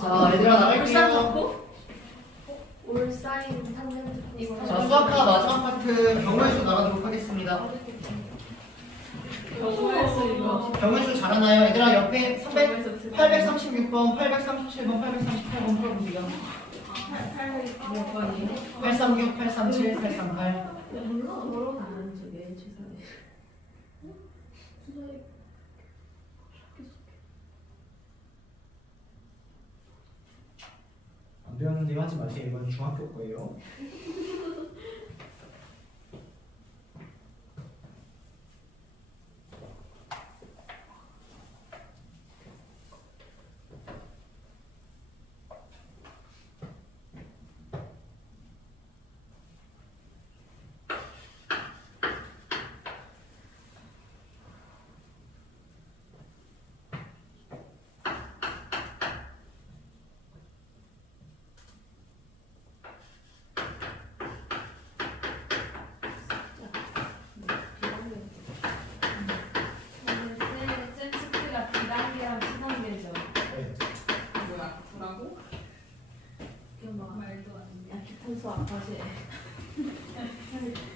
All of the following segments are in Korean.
자, 얘들아 나갈게요. 올사인 탄젠트 자, 수학과 마지막 파트 경우의 수 나가도록 하겠습니다. 경우의 수 잘하나요? 얘들아 옆에 836번, 837번, 838번 풀어보세요. 836, 837, 838. 안 배웠는데 하지 마세요. 이건 중학교 거예요.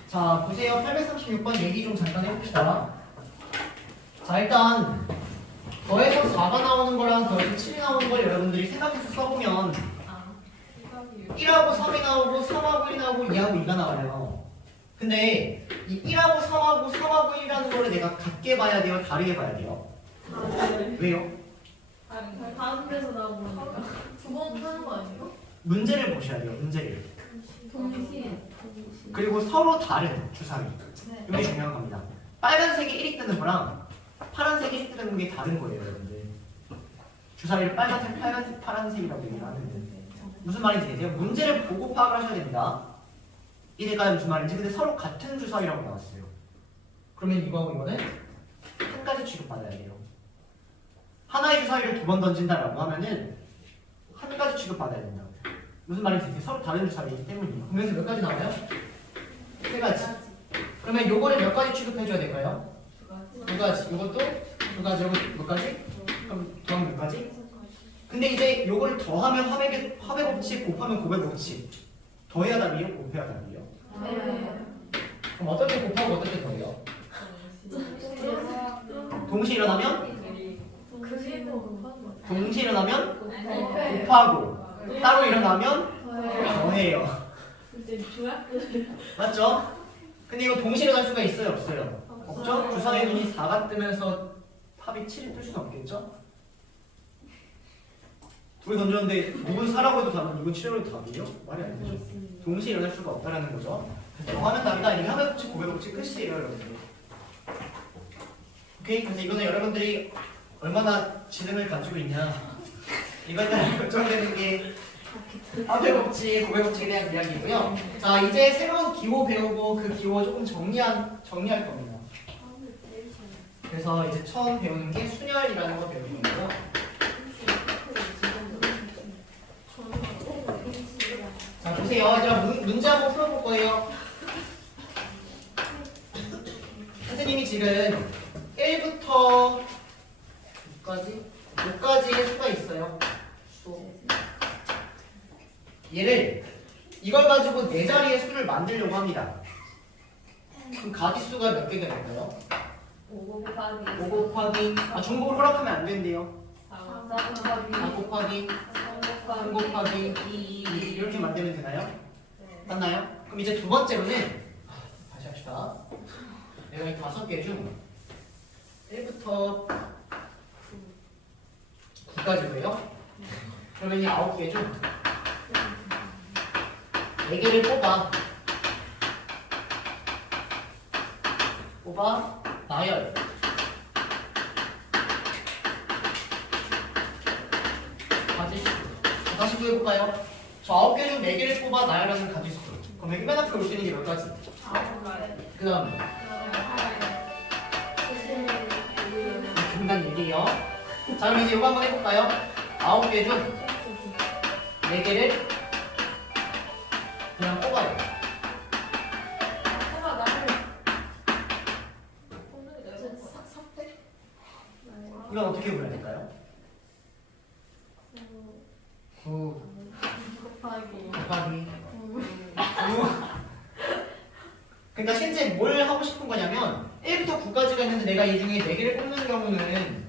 자, 보세요. 836번 얘기 좀 잠깐 해봅시다. 자, 일단 더해서 4가 나오는 거랑 더해서 7이 나오는 걸 여러분들이 생각해서 써보면 1하고 3이 나오고 3하고 1이 나오고 2하고 2가 나와요. 근데 이 1하고 3하고 3하고 1이라는 거를 내가 같게 봐야 돼요? 다르게 봐야 돼요? 왜요? 다른 데서 나오니까 두 번 하는 거 아니에요? 문제를 보셔야 돼요. 문제를. 동시에 그리고 서로 다른 주사위. 네. 이게 중요한 겁니다. 빨간색이 1이 뜨는 거랑 파란색이 1이 뜨는 게 다른 거예요, 여러분들. 주사위를 빨간색, 파란색, 파란색이라고 얘기를 하는데 무슨 말인지 아세요? 문제를 보고 파악을 하셔야 됩니다. 이래가 무슨 말인지. 근데 서로 같은 주사위라고 나왔어요. 그러면 이거하고 이거는 한 가지 취급받아야 돼요. 하나의 주사위를 두 번 던진다라고 하면은 한 가지 취급받아야 된다고. 무슨 말인지 아세요? 서로 다른 주사위이기 때문이에요. 그럼 여기서 몇 가지 나와요? 세 가지. 그러면 요거를 몇 가지 취급해줘야 될까요? 두 가지. 요것도 두 가지. 요것도 몇 가지? 그럼 더하면 몇 가지? 근데 이제 요거를 더하면 화백 법칙, 곱하면 곱의 법칙. 더해야 답이에요? 곱해야 답이에요? 그럼 어떻게 곱하고 어떻게 더해요? 동시에 일어나면? 동시에 일어나면? 곱하고. 따로 일어나면? 더해요. 맞죠? 근데 이거 동시에 일어날 수가 있어요? 없어요? 없죠? 주사위 눈이 4가 뜨면서 합이 7이 뜰 수는 없겠죠? 둘이 던졌는데 누군 4라고 해도 답이고 누군 7이라고 해도 답이에요? 말이 안 되죠. 동시에 일어날 수가 없다는 거죠. 더하면 답이다. 이게 하면 법칙, 곱의 법칙 끝이에요, 여러분들. 오케이? 그래서 이거는 여러분들이 얼마나 지능을 가지고 있냐 이거에 따라 결정되는 게 합의 법칙, 곱의 법칙에 대한 이야기고요. 자, 이제 새로운 기호 배우고 그 기호 조금 정리할 겁니다. 그래서 이제 처음 배우는 게 순열이라는 거 배우는 거고요. 자, 보세요. 얘들아, 문제 한번 풀어볼 거예요. 선생님이 지금 1부터 6까지의 수가 있어요. 얘를 이걸 가지고 네 자리의 수를 만들려고 합니다. 그럼 가지수가 몇 개가 될까요? 5 곱하기 중복을 허락하면 안 된대요. 4 곱하기 3 곱하기 2 이렇게 만들면 되나요? 맞나요? 그럼 이제 두 번째로는 다시 합시다. 내가 이 5개 중 1부터 9까지고요. 그러면 이 9개 중 4개를 뽑아 나열. 가지수. 다시 또 해볼까요? 저 9개 중 4개를 뽑아 나열하는 가지수. 그럼 여기 맨 앞에 올 수 있는 게 몇 가지? 그 다음 중간 1이요. 자, 그럼 이제 이거 한번 해볼까요? 9개 중 4개를 그냥 뽑아요. 이건 어떻게 보여야 될까요? 곱하기 9. 그러니까 실제 뭘 하고 싶은 거냐면 1부터 9까지가 있는데 내가 이 중에 4개를 뽑는 경우는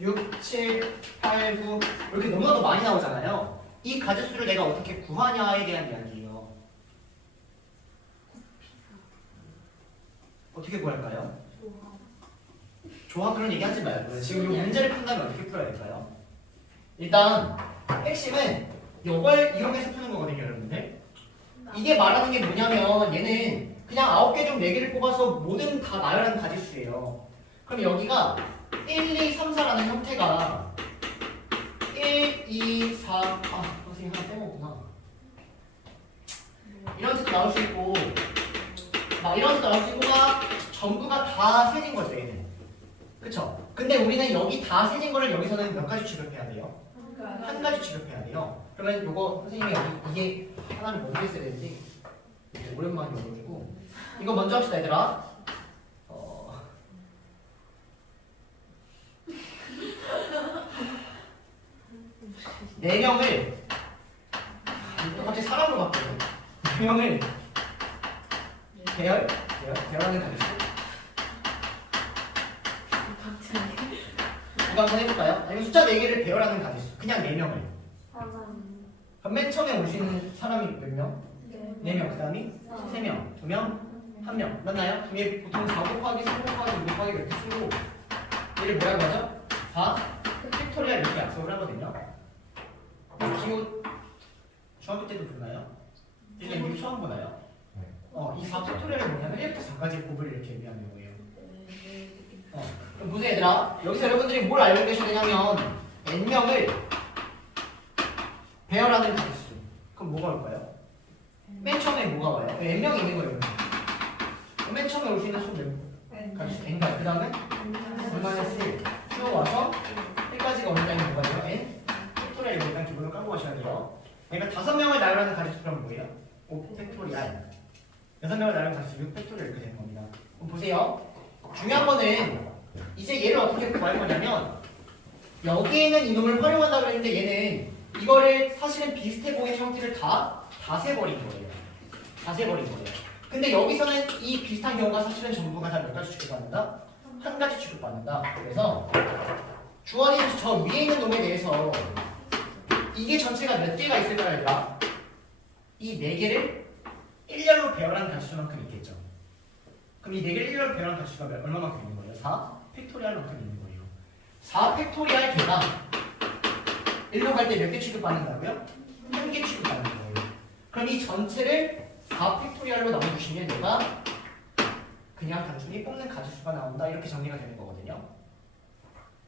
6, 7, 8, 9 이렇게 너무나도 많이 나오잖아요. 이 가짓수를 내가 어떻게 구하냐에 대한 이야기예요. 어떻게 구할까요? 조합 그런 얘기 하지 말고요. 지금 이 문제를 푼다면 어떻게 풀어야 될까요? 일단 핵심은 이걸 이용해서 푸는 거거든요, 여러분들. 이게 말하는 게 뭐냐면 얘는 그냥 9개 중 4개를 뽑아서 모든 다 나열한 가짓수예요. 그럼 여기가 1, 2, 3, 4라는 형태가 1, 2, 4 선생님 하나 빼먹구나. 이런 식도 나올 수 있고 막 이런 식도 나올 수 있고가 전부가 다 세진 거죠, 얘는. 그쵸? 근데 우리는 여기 다 세진 거를 여기서는 몇 가지 취급해야 돼요? 한 가지 취급해야 돼요. 그러면 요거 선생님이 여기 이게 하나를 먼저 했어야 되지. 오랜만이어가지고 이거 먼저 합시다, 얘들아. 네 명을 또 갑자기 사람으로 바뀌어요. 4명을 배열하는 가짓수. 누가 한번 해볼까요? 아니면 숫자 4개를 배열하는 가짓수. 그냥 4명을. 그럼 맨 처음에 오시는 사람이 몇 명? 4명. 그 다음이 3명, 2명, 1명. 맞나요? 이게 보통 4 곱하기 3 곱하기 6 곱하기 이렇게 쓰고 얘를 뭐라고 하죠? 4 팩토리얼 이렇게 약속을 하거든요. 기호 중학교 때도 보나요? 이제 이거 처음 보나요? 이 4 팩토리얼이 뭐냐면 1부터 4까지 곱을 이렇게 의미하는 거예요. 그럼 보세요, 얘들아. 여기서 여러분들이 뭘 알고 계셔야 되냐면 n명을 배열하는 가짓수. 그럼 뭐가 올까요? 맨 처음에 뭐가 와요? n명이 있는 거예요. 맨 처음에 올 수 있는 수 몇? 가짓수 n가. 그 다음에 n-1 쭉 와서 1까지가 온다면 뭐가 돼요? n 팩토리얼 이거 일단 기본으로 까고 가셔야 돼요. 그러니까 5명을 나열하는 가짓수 그럼 뭐예요? 5 팩토리얼. 6명을 나열하는 가짓수 6 팩토리얼 이렇게 되는 겁니다. 그럼 보세요. 중요한 거는 이제 얘를 어떻게 구할 거냐면 여기에 있는 이놈을 활용한다고 했는데 얘는 이거를 사실은 비슷해 보이는 형태를 다 세버린 거예요. 다 세버린 거예요. 근데 여기서는 이 비슷한 경우가 사실은 전부가 다 몇 가지 취급받는다? 한 가지 취급받는다. 그래서 주어진 저 위에 있는 놈에 대해서 이게 전체가 몇 개가 있을까요, 얘들아? 이 4개를 1열로 배열한 가짓수만큼 있겠죠. 그럼 이 4개를 1열로 배열한 가짓수가 얼마만큼 있는 거예요? 4 팩토리얼만큼 있는 거예요. 4 팩토리얼 개가 1로 갈 때 몇 개 취급받는다고요? 1개 취급받는 거예요. 그럼 이 전체를 4 팩토리얼로 나눠주시면 얘가 그냥 단순히 뽑는 가짓수가 나온다. 이렇게 정리가 되는 거거든요.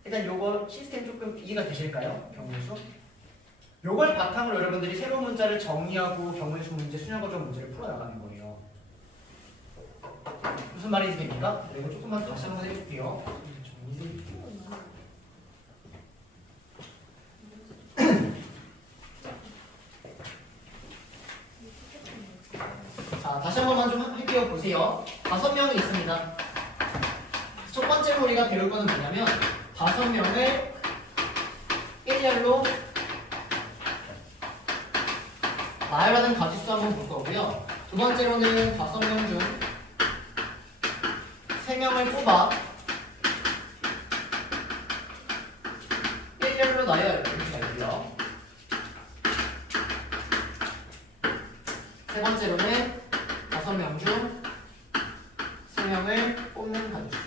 일단 요거 시스템 조금 이해가 되실까요? 경우수? 요걸 바탕으로 여러분들이 새로운 문자를 정리하고 경우수 문제, 수능과정 문제를 풀어나가는 거예요. 무슨 말인지 됩니까? 이거 조금만 다시 한번 해볼게요. 자, 다시 한 번만 좀 할게요. 보세요. 5명이 있습니다. 첫 번째로 우리가 배울 거는 뭐냐면 5명을 1열로 나열하는 가짓수 한번 볼 거고요. 두 번째로는 5명 중 3명을 뽑아 1열로 나열 이렇게 되고요. 세 번째로는 5명 중 3명을 뽑는 가짓수.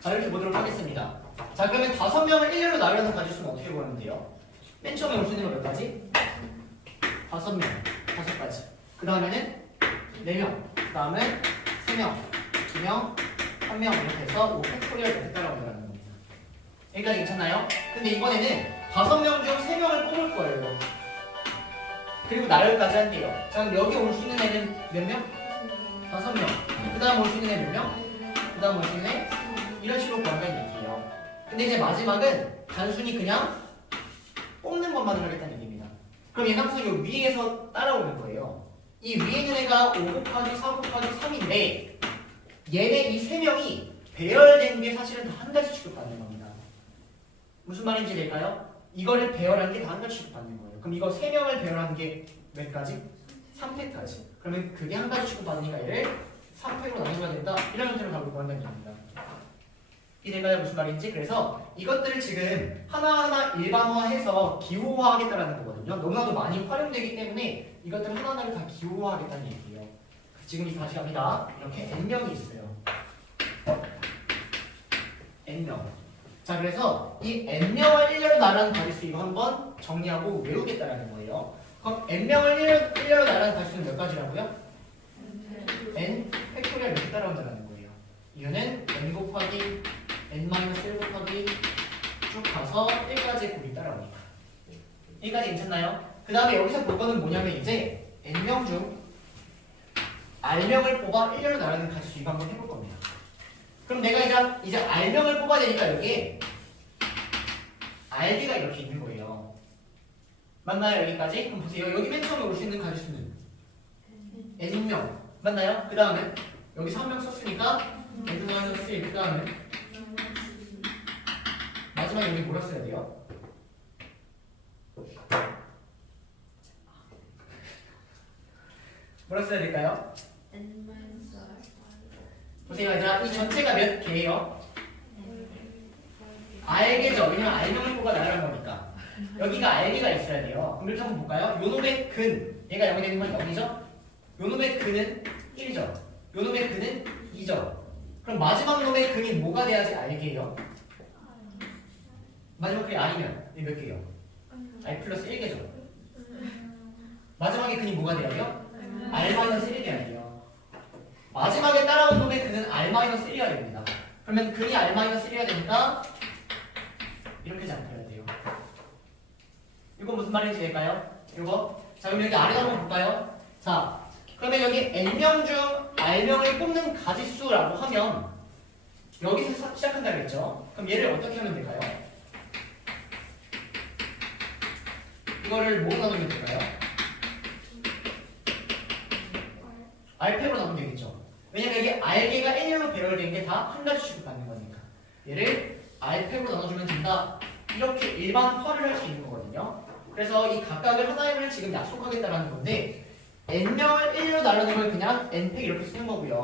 자, 이렇게 보도록 하겠습니다. 자, 그러면 5명을 1열로 나열하는 가짓수는 어떻게 구하면 돼요? 맨 처음에 올 수 있는 거 몇 가지? 5명, 5가지. 그 다음에는 4명, 그 다음에 3명, 2명, 1명 이렇게 해서 5팩토리얼 벡터라고 말하는 겁니다. 여기까지 괜찮나요? 근데 이번에는 5명 중 3명을 뽑을 거예요. 그리고 나열까지 한대요. 자, 그럼 여기 올 수 있는 애는 몇 명? 5명. 그 다음 올 수 있는 애 몇 명? 그 다음 올 수 있는 애? 이런 식으로 구한다는 얘기예요. 근데 이제 마지막은 단순히 그냥 뽑는 것만을 하겠다는 얘기입니다. 그럼 얘는 항상 이 위에서 따라오는 거예요. 이 위에 있는 애가 5 곱하기 4 곱하기 3인데 얘네 이 세 명이 배열된 게 사실은 다 한 가지 취급받는 겁니다. 무슨 말인지 될까요? 이거를 배열한 게 다 한 가지 취급받는 거예요. 그럼 이거 세 명을 배열한 게 몇 가지? 3패까지. 그러면 그게 한 가지 취급받으니까 얘를 3패로 나눠줘야 된다. 이런 형태로 답을 구한다는 얘기입니다. 이해가요? 무슨 말인지? 그래서 이것들을 지금 하나하나 일반화해서 기호화하겠다는 거거든요. 너무나도 많이 활용되기 때문에 이것들 하나하나를 다 기호화하겠다는 얘기예요. 지금 이 다시 갑니다. 이렇게 n명이 있어요. n명. 자, 그래서 이 n명을 일렬로 나란히 가지수 이거 한번 정리하고 외우겠다라는 거예요. 그럼 n명을 일렬로 나란히 가지수는 몇 가지라고요? n 팩토리얼 이렇게 따라온다는 거예요. 이거는 n 곱하기 n-1 곱하기 쭉 가서 1까지의 곱이 따라옵니다. 1까지 괜찮나요? 그 다음에 여기서 볼 거는 뭐냐면 이제 n명 중 r명을 뽑아 1렬로 나라는 가지수 이거 한번 해볼 겁니다. 그럼 내가 이제 r명을 뽑아야 되니까 여기에 r개가 이렇게 있는 거예요. 맞나요? 여기까지? 그럼 보세요. 여기 맨 처음에 올 수 있는 가지수는 n명 맞나요? 그 다음에 여기서 한 명 썼으니까 n-1 그 다음에 마지막에 여기 뭐라 써야 돼요? 뭐라 써야 될까요? 보세요 얘들아, 이 전체가 몇 개예요? r개죠. 왜냐면 r명을 뽑아 나열한 거니까 여기가 r개가 있어야 돼요. 그럼 이렇게 한번 볼까요? 요놈의 근, 얘가 0이 되는 건 0이죠? 요놈의 근은 1이죠? 요놈의 근은 2죠? 그럼 마지막 놈의 근이 뭐가 돼야지 r개예요? 마지막 근이 r이면 이게 몇 개예요? r 플러스 1개죠? 마지막에 근이 뭐가 돼야 돼요? r-1이 돼야 돼요. 마지막에 따라온 놈의 근은 r-1가 됩니다. 그러면 근이 r-1가 되니까 이렇게 잡혀야 돼요. 이거 무슨 말인지 될까요? 이거 자, 그럼 여기 아래로 한번 볼까요? 자, 그러면 여기 n명 중 r명을 뽑는 가지수라고 하면 여기서 시작한다 그랬죠? 그럼 얘를 어떻게 하면 될까요? 이거를 뭐로 나누면 될까요? r팩으로 나누면 되겠죠? 왜냐면 여기 r개가 1로 배열된 게 다 한 가지 취급받는 거니까 얘를 r팩으로 나눠주면 된다. 이렇게 일반화를 할 수 있는 거거든요. 그래서 이 각각을 하나를 지금 약속하겠다라는 건데 n명을 1로 나누는 걸 그냥 n팩 이렇게 쓰는 거고요.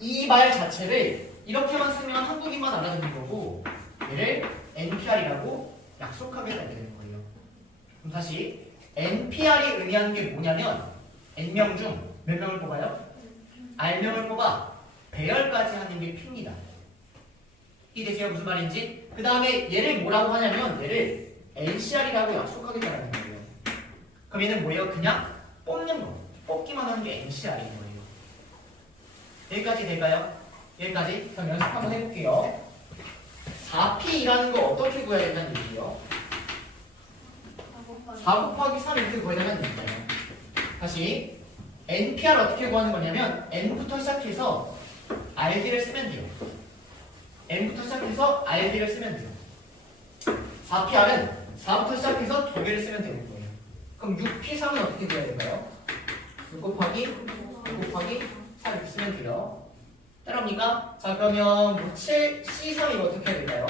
이 말 자체를 이렇게만 쓰면 한국인만 알아듣는 거고 얘를 npr이라고 약속하겠다 되는 거예요. 그럼 다시 npr이 의미하는 게 뭐냐면 n명 중 몇 명을 뽑아요? r명을 뽑아 배열까지 하는 게 p입니다. 이해되세요? 무슨 말인지? 그 다음에 얘를 뭐라고 하냐면 얘를 ncr이라고 약속하겠다는 거예요. 그럼 얘는 뭐예요? 그냥 뽑는 거. 뽑기만 하는 게 ncr인 거예요. 여기까지 될까요? 여기까지? 그럼 연습 한번 해볼게요. 4p라는 거 어떻게 구해야 된다는 얘기예요? 4 곱하기 3 이렇게 구해야 된다는 얘기예요. 다시 npr 어떻게 구하는 거냐면 n부터 시작해서 rd를 쓰면 돼요. n부터 시작해서 rd를 쓰면 돼요. 4pr은 4부터 시작해서 2개를 쓰면 되는 거예요. 그럼 6p3은 어떻게 구해야 될까요? 6 곱하기 4 이렇게 쓰면 돼요. 따라옵니까? 자, 그러면 7c3 이거 어떻게 해야 될까요?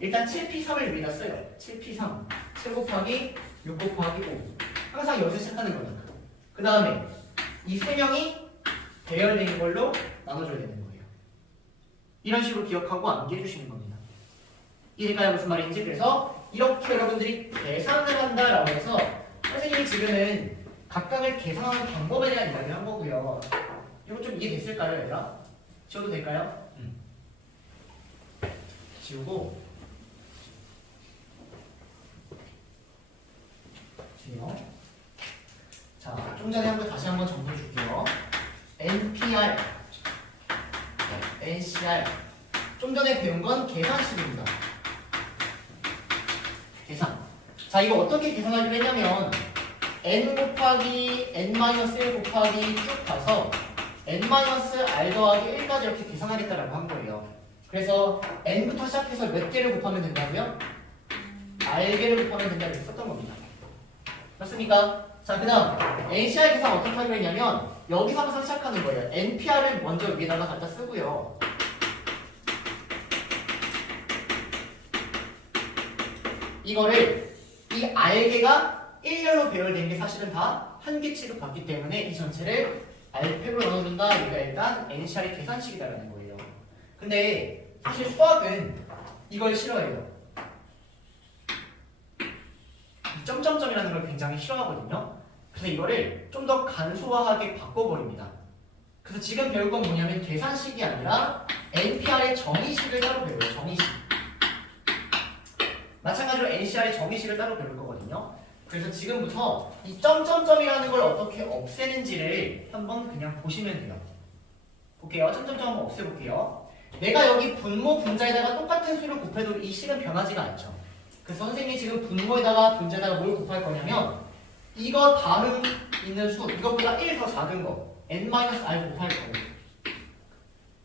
일단 7p3을 위에다 써요. 7p3 7 곱하기 6 곱하기 5 항상 여기서 시작하는 거니까. 그 다음에 이 세 명이 배열된 걸로 나눠줘야 되는 거예요. 이런 식으로 기억하고 암기해 주시는 겁니다. 이해될까요? 무슨 말인지? 그래서 이렇게 여러분들이 계산을 한다라고 해서 선생님이 지금은 각각을 계산하는 방법에 대한 이야기를 한 거고요. 이거 좀 이해됐을까요, 얘들아? 지워도 될까요? 지우고 지워. 자, 좀 전에 한 거 다시 한번 정리해 줄게요. NPR, NCR. 좀 전에 배운 건 계산식입니다. 계산. 자, 이거 어떻게 계산하기로 했냐면 n 곱하기 n-1 곱하기 쭉 가서 n-r 더하기 1까지 이렇게 계산하겠다라고 한 거예요. 그래서 n부터 시작해서 몇 개를 곱하면 된다고요? r개를 곱하면 된다고 썼던 겁니다. 맞습니까? 자, 그 다음 NCR 계산 어떻게 하기로 했냐면 여기서 항상 시작하는 거예요. NPR을 먼저 위에다가 갖다 쓰고요. 이거를 이 알개가 일렬로 배열된 게 사실은 다 한 개 취급받기 때문에 이 전체를 알팩으로 나눠준다. 이거 일단 NCR의 계산식이다라는 거예요. 근데 사실 수학은 이걸 싫어해요. 점점점이라는 걸 굉장히 싫어하거든요. 그래서 이거를 좀 더 간소화하게 바꿔버립니다. 그래서 지금 배울 건 뭐냐면 계산식이 아니라 NPR의 정의식을 따로 배워요. 정의식. 마찬가지로 NCR의 정의식을 따로 배울 거거든요. 그래서 지금부터 이 점점점이라는 걸 어떻게 없애는지를 한번 그냥 보시면 돼요. 볼게요. 점점점 한번 없애볼게요. 내가 여기 분모 분자에다가 똑같은 수를 곱해도 이 식은 변하지가 않죠. 그래서 선생님이 지금 분모에다가 분자에다가 뭘 곱할 거냐면 이거 다음 있는 수, 이것보다 1 더 작은 거 n-r 곱할 거고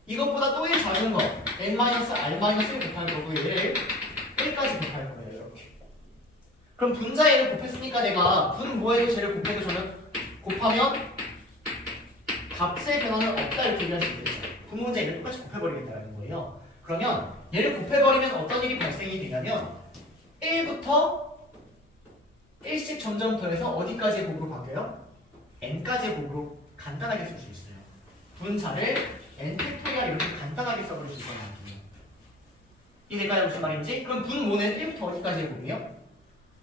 이것보다 또 1 작은 거 n-r-1 곱할 거고 얘를 1까지 곱할 거예요. 이렇게. 그럼 분자에 얘를 곱했으니까 내가 분모에도 쟤를 곱해도 저는 곱하면 값의 변화는 없다 이렇게 얘기할 수 있겠죠. 분모분자 얘를 똑같이 곱해버리겠다는 거예요. 그러면 얘를 곱해버리면 어떤 일이 발생이 되냐면 1부터 1씩 점점 더해서 어디까지의 곱으로 바뀌어요? n까지의 곱으로 간단하게 쓸 수 있어요. 분자를 n-팩토리얼 이렇게 간단하게 써버릴 수 있어요. 이해될까요? 무슨 말인지? 그럼 분모는 1부터 어디까지의 곱이에요?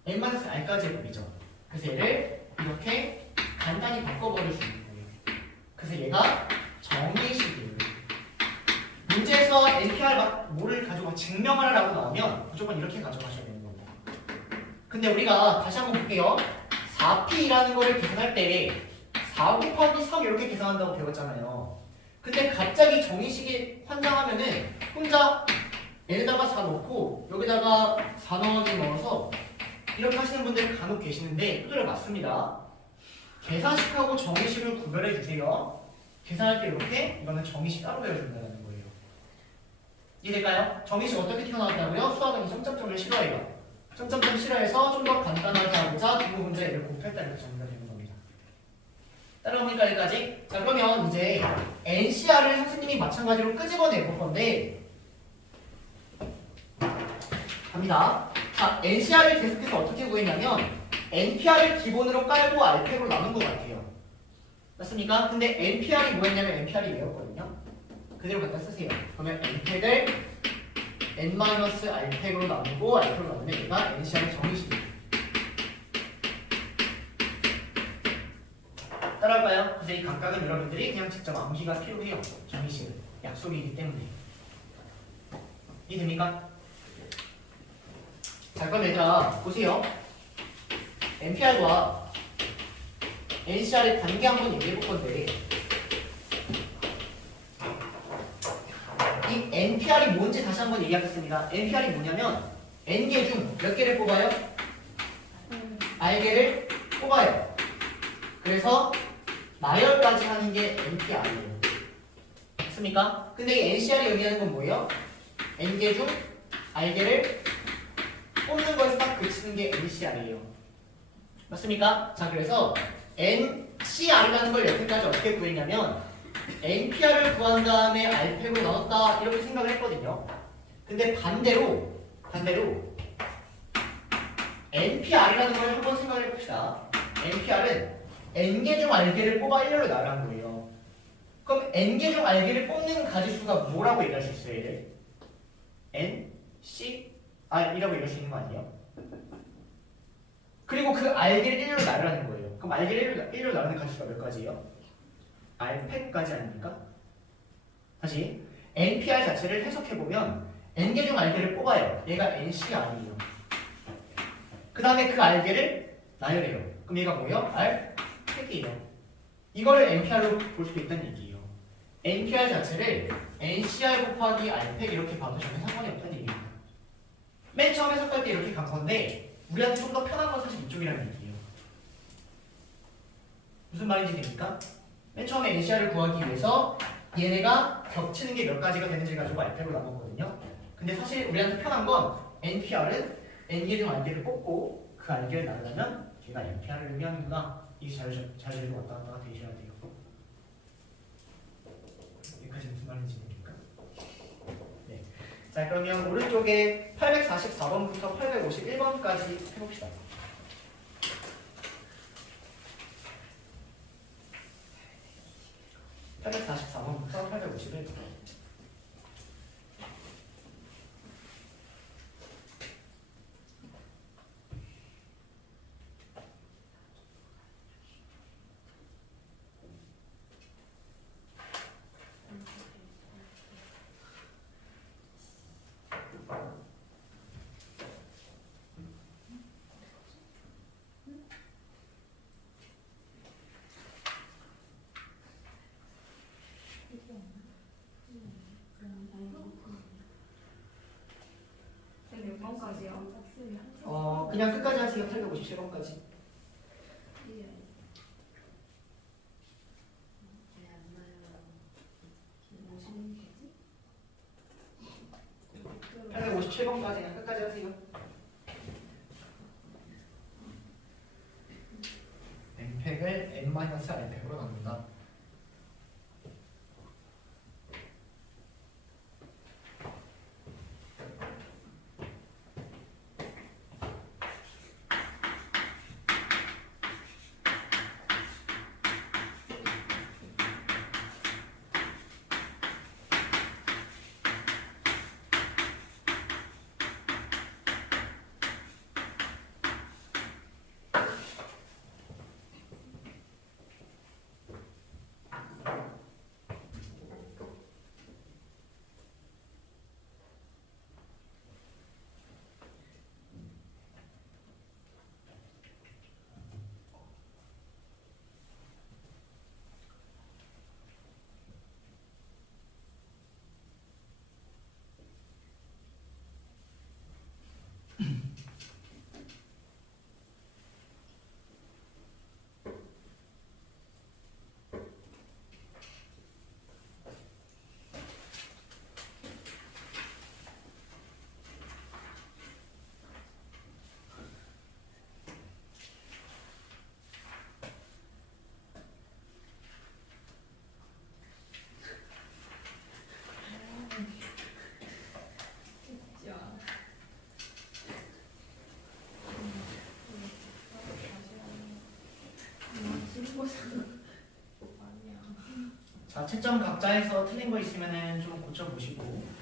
n-r까지의 곱이죠. 그래서 얘를 이렇게 간단히 바꿔버릴 수 있는 거예요. 그래서 얘가 정의식이에요. 문제에서 NPR 뭐를 가지고 증명하라고 나오면 무조건 이렇게 가져가셔야 돼요. 근데 우리가 다시 한번 볼게요. 4P라는 거를 계산할 때 4 곱하기 3 이렇게 계산한다고 배웠잖아요. 근데 갑자기 정의식이 환장하면은 혼자 n에다가 4 넣고 여기다가 4 넣어서 이렇게 하시는 분들 간혹 계시는데 두드려 맞습니다. 계산식하고 정의식을 구별해 주세요. 계산할 때 이렇게 이거는 정의식 따로 배워준다는 거예요. 이해될까요? 정의식 어떻게 튀어나왔다고요? 수학은 이 점점점을 싫어해요. 점점점 싫어해서 좀 더 간단하게 하고자 분모 문제 얘를 곱했다 이렇게 정리가 되는 겁니다. 따라오니까 여기까지. 자, 그러면 이제 NCR을 선생님이 마찬가지로 끄집어내 볼 건데 갑니다. 자, NCR을 계속해서 어떻게 구했냐면 NPR을 기본으로 깔고 알팩으로 나눈 것 같아요. 맞습니까? 근데 NPR이 뭐였냐면 NPR이 얘였거든요. 그대로 갖다 쓰세요. 그러면 NP를 n-r팩으로 나누고 r팩으로 나누면 얘가 NCR의 정의식입니다. 따라할까요? 그래서 이 각각은 여러분들이 그냥 직접 암기가 필요해요. 정의식은 약속이기 때문에. 이해됩니까? 자, 그럼 얘들아 보세요. NPR과 NCR의 관계 한번 얘기해 볼 건데 이 NPR이 뭔지 다시 한번 얘기하겠습니다. NPR이 뭐냐면 N개 중 몇 개를 뽑아요? R개를 뽑아요. 그래서 나열까지 하는 게 NPR이에요. 맞습니까? 근데 이 NCR이 의미하는 건 뭐예요? N개 중 R개를 뽑는 거에서 딱 그치는 게 NCR이에요. 맞습니까? 자, 그래서 NCR이라는 걸 여태까지 어떻게 구했냐면 NPR을 구한 다음에 R팩으로 나눴다 이렇게 생각을 했거든요. 근데 반대로 NPR이라는 걸 한번 생각을 해봅시다. NPR은 N개 중 R개를 뽑아 1렬로 나열한 거예요. 그럼 N개 중 R개를 뽑는 가지수가 뭐라고 얘기할 수 있어요? 얘를? N, C, R이라고 얘기할 수 있는 거 아니에요? 그리고 그 R개를 1렬로 나열하는 거예요. 그럼 R개를 1렬로 나열하는 가지수가 몇 가지예요? R팩까지 아닙니까? 다시 NPR 자체를 해석해보면 N개 중 R개를 뽑아요. 얘가 NCR이에요. 그 다음에 그 R개를 나열해요. 그럼 얘가 뭐예요? R팩이에요. 이거를 NPR로 볼 수도 있다는 얘기예요. NPR 자체를 NCR 곱하기 R팩 이렇게 봐도 전혀 상관이 없다는 얘기입니다. 맨 처음 해석할 때 이렇게 간 건데 우리한테 좀 더 편한 건 사실 이쪽이라는 얘기예요. 무슨 말인지 됩니까? 맨 처음에 NCR을 구하기 위해서 얘네가 겹치는 게 몇 가지가 되는지 가지고 R팩으로 나눴거든요. 근데 사실 우리한테 편한 건 NPR은 N개 중 R개를 뽑고 그 R개를 나누려면 걔가 NPR을 의미하는구나 잘 들고 왔다 갔다 되셔야 돼요. 여기까지 무슨 말인지 모르니까. 네. 자 그러면 오른쪽에 844번부터 851번까지 해봅시다. 844번부터 851번. 몇 번까지요? 그냥 끝까지 하세요. 857번까지. 그 857번까지 그냥 끝까지 하세요. n팩을 n-n팩으로 나눈다. 자, 채점 각자에서 틀린 거 있으면은 좀 고쳐보시고.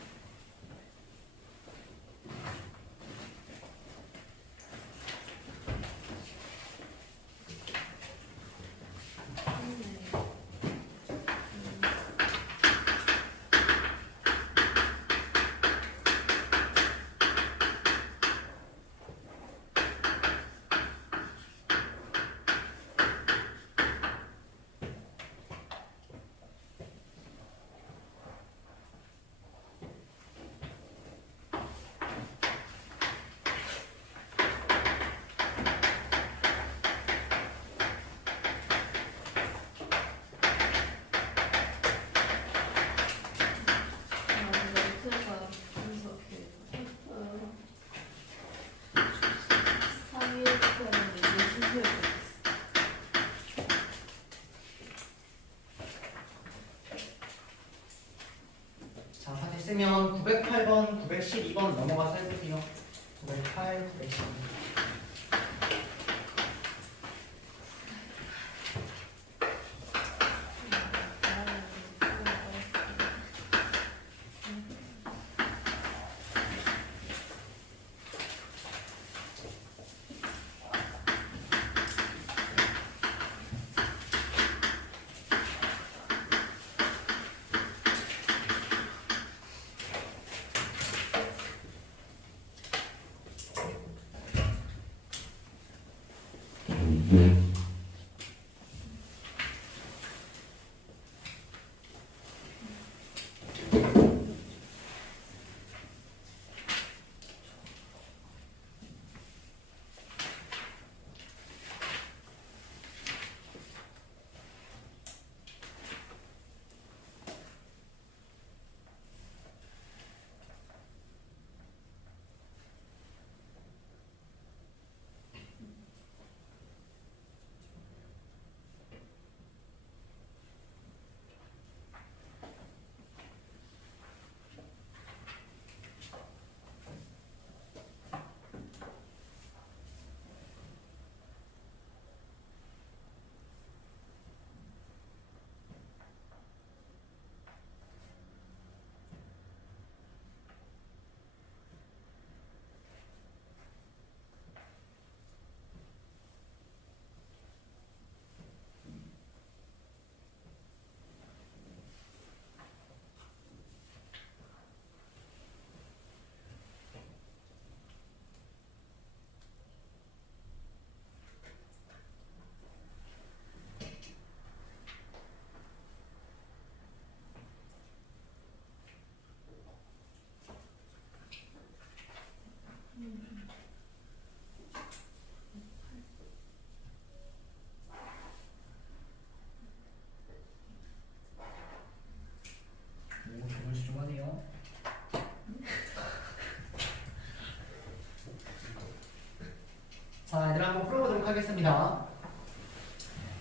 자, 다 됐으면 908번, 912번 넘어가서 해보세요. 908, 912.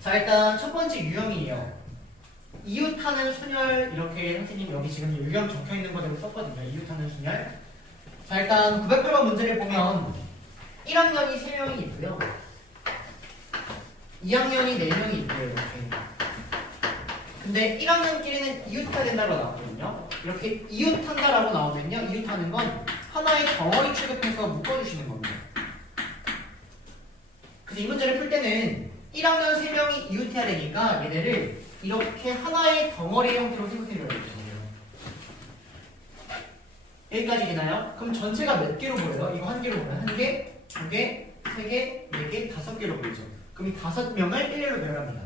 자, 일단 첫 번째 유형이에요. 이웃하는 순열, 이렇게 선생님 여기 지금 유형 적혀 있는 거대로 썼거든요. 이웃하는 순열. 자, 일단 908번 문제를 보면 1학년이 3명이 있고요. 2학년이 4명이 있고요. 이렇게. 근데 1학년끼리는 이웃해야 된다고 나왔거든요. 이렇게 이웃한다라고 나오면요. 이웃하는 건 하나의 덩어리 취급해서 묶어주시는 겁니다. 그래서 이 문제를 풀 때는 1학년 3명이 이웃해야 되니까 얘네를 이렇게 하나의 덩어리 형태로 생각해줘야 되거든요. 여기까지 되나요? 그럼 전체가 몇 개로 보여요? 이거 한 개로 보면 한 개, 두 개, 세 개, 네 개, 5개로 보이죠. 그럼 이 5명을 일렬로 배열합니다.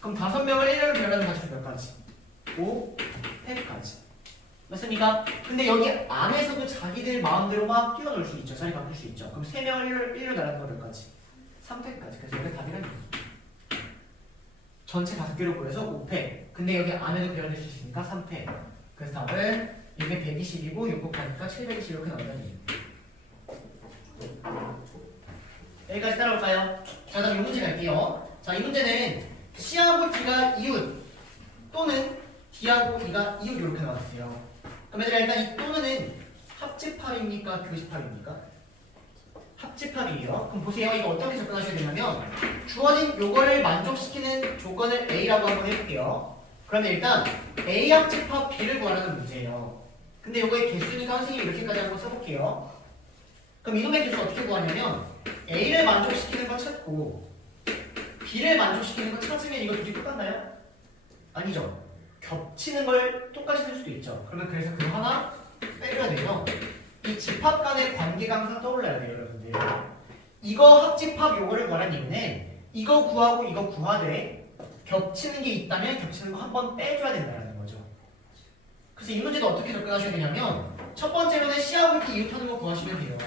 그럼 5명을 일렬로 배열하는 가지수 몇 가지? 5, 100가지. 맞습니까? 근데 여기 안에서도 자기들 마음대로 막 뛰어놀 수 있죠. 자리 바꿀 수 있죠. 그럼 3명을 일렬로 나누는 거 몇 가지? 3팩까지. 그래서 여기 답이란 얘기죠. 전체 5개로 보여서 5팩. 근데 여기 안에도 배열될 수 있으니까 3팩. 그래서 답은 이게 120이고 6 곱하니까 720 이렇게 나온다는 얘기예요. 여기까지 따라올까요? 자, 다음 이 문제 갈게요. 자, 이 문제는 C하고 D가 이웃 또는 D하고 E가 이웃 이렇게 나왔어요. 그럼 얘들아 일단 이 또는은 합집합입니까? 교집합입니까? 합집합이에요. 그럼 보세요. 이거 어떻게 접근하셔야 되냐면 주어진 요거를 만족시키는 조건을 A라고 한번 해볼게요. 그러면 일단 A 합집합 B를 구하라는 문제예요. 근데 요거의 개수니까 선생님이 이렇게까지 한번 써볼게요. 그럼 이놈의 개수 어떻게 구하냐면 A를 만족시키는 거 찾고 B를 만족시키는 거 찾으면 이거 둘이 똑같나요? 아니죠. 겹치는 걸 똑같이 쓸 수도 있죠. 그러면 그래서 그거 하나 빼줘야 돼요. 이 집합 간의 관계가 항상 떠올라야 돼요, 여러분들. 이거 합집합 요거를 구하는 이유는 이거 구하고 이거 구하되 겹치는 게 있다면 겹치는 거 한 번 빼줘야 된다는 거죠. 그래서 이 문제도 어떻게 접근하셔야 되냐면 첫 번째로는 C하고 D 이웃하는 거 구하시면 돼요.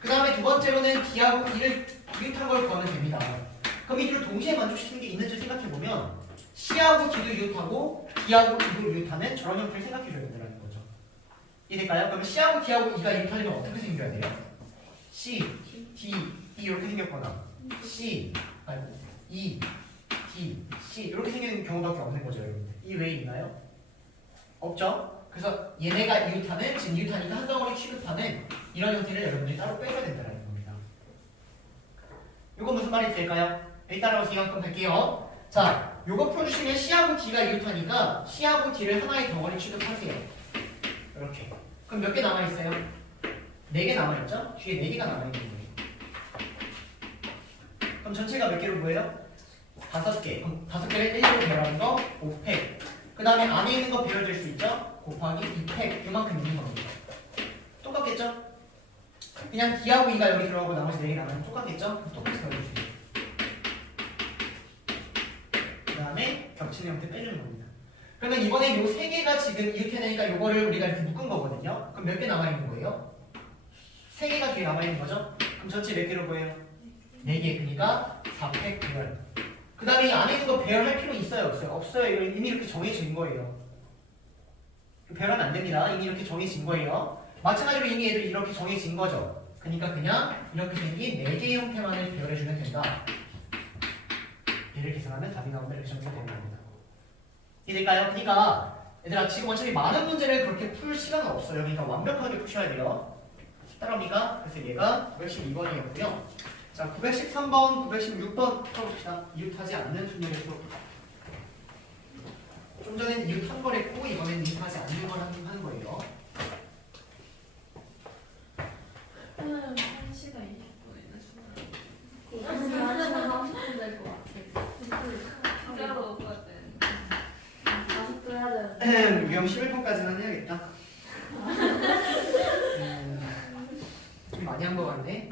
그 다음에 두 번째로는 D하고 E를 이웃한 걸 구하면 됩니다. 그럼 이 둘을 동시에 만족시키는 게 있는지 생각해보면 C하고 D도 이웃하고 D하고 E도 이웃하는 저런 형태를 생각해줘야 된다는 거죠. 이해될까요? 그러면 C하고 D하고 E가 이웃하려면 어떻게 생겨야 돼요? C, D, E 이렇게 생겼거나 C, 아니 E, D, C 이렇게 생기는 경우밖에 없는 거죠, 여러분들. 이 외에 있나요? 없죠? 그래서 얘네가 이웃하는, 지금 이웃하니까 한 덩어리 취급하는 이런 형태를 여러분들이 따로 빼줘야 된다는 겁니다. 이거 무슨 말인지 될까요? 여기 따라오세요. 그럼 갈게요. 자, 요거 풀어주시면 C하고 D가 이웃하니까 C하고 D를 하나의 덩어리 취급하세요. 이렇게. 그럼 몇 개 남아있어요? 4개 남아있죠? 뒤에 4개가 남아있는 거예요. 그럼 전체가 몇 개로 보여요? 5개. 그럼 5개를 1로 배열하는 거 5팩. 그 다음에 안에 있는 거 배열될 수 있죠? 곱하기 2팩. 이만큼 있는 겁니다. 똑같겠죠? 그냥 D하고 E가 여기 들어가고 나머지 4개 남으면 똑같겠죠? 똑같이 넣어주세요. 그 다음에 겹치는 형태 빼주는 겁니다. 그러면 이번에 요 3개가 지금 이렇게 되니까 요거를 우리가 이렇게 묶은 거거든요. 그럼 몇 개 남아있는 거예요? 3개가 뒤에 남아있는 거죠? 그럼 전체 몇 개로 보여요? 4개. 그러니까 4팩 배열. 그 다음에 이 안에 있는 거 배열할 필요 있어요? 없어요? 없어요. 이미 이렇게 정해진 거예요. 배열하면 안 됩니다. 이미 이렇게 정해진 거예요. 마찬가지로 이미 얘들 이렇게 정해진 거죠. 그러니까 그냥 이렇게 생긴 4개의 형태만을 배열해주면 된다. 얘를 계산하면 답이 나온다. 이렇게 정리가 되는 겁니다. 이해될까요? 그러니까 얘들아 지금 어차피 많은 문제를 그렇게 풀 시간은 없어요. 그러니까 완벽하게 푸셔야 돼요. 따라옵니까? 그래서 얘가 912번이었고요. 자, 913번, 916번 풀어봅시다. 이웃하지 않는 순열에서 좀 전엔 이웃한 걸 했고 이번엔 이웃하지 않는 걸 하는 거예요. 1시간 20분이나 시간 30분 될 것 같아. 진짜로 올 것 같아. 40분 해야 되는데. 유형 11번까지는 해야겠다. 좀 많이 한 거 같네.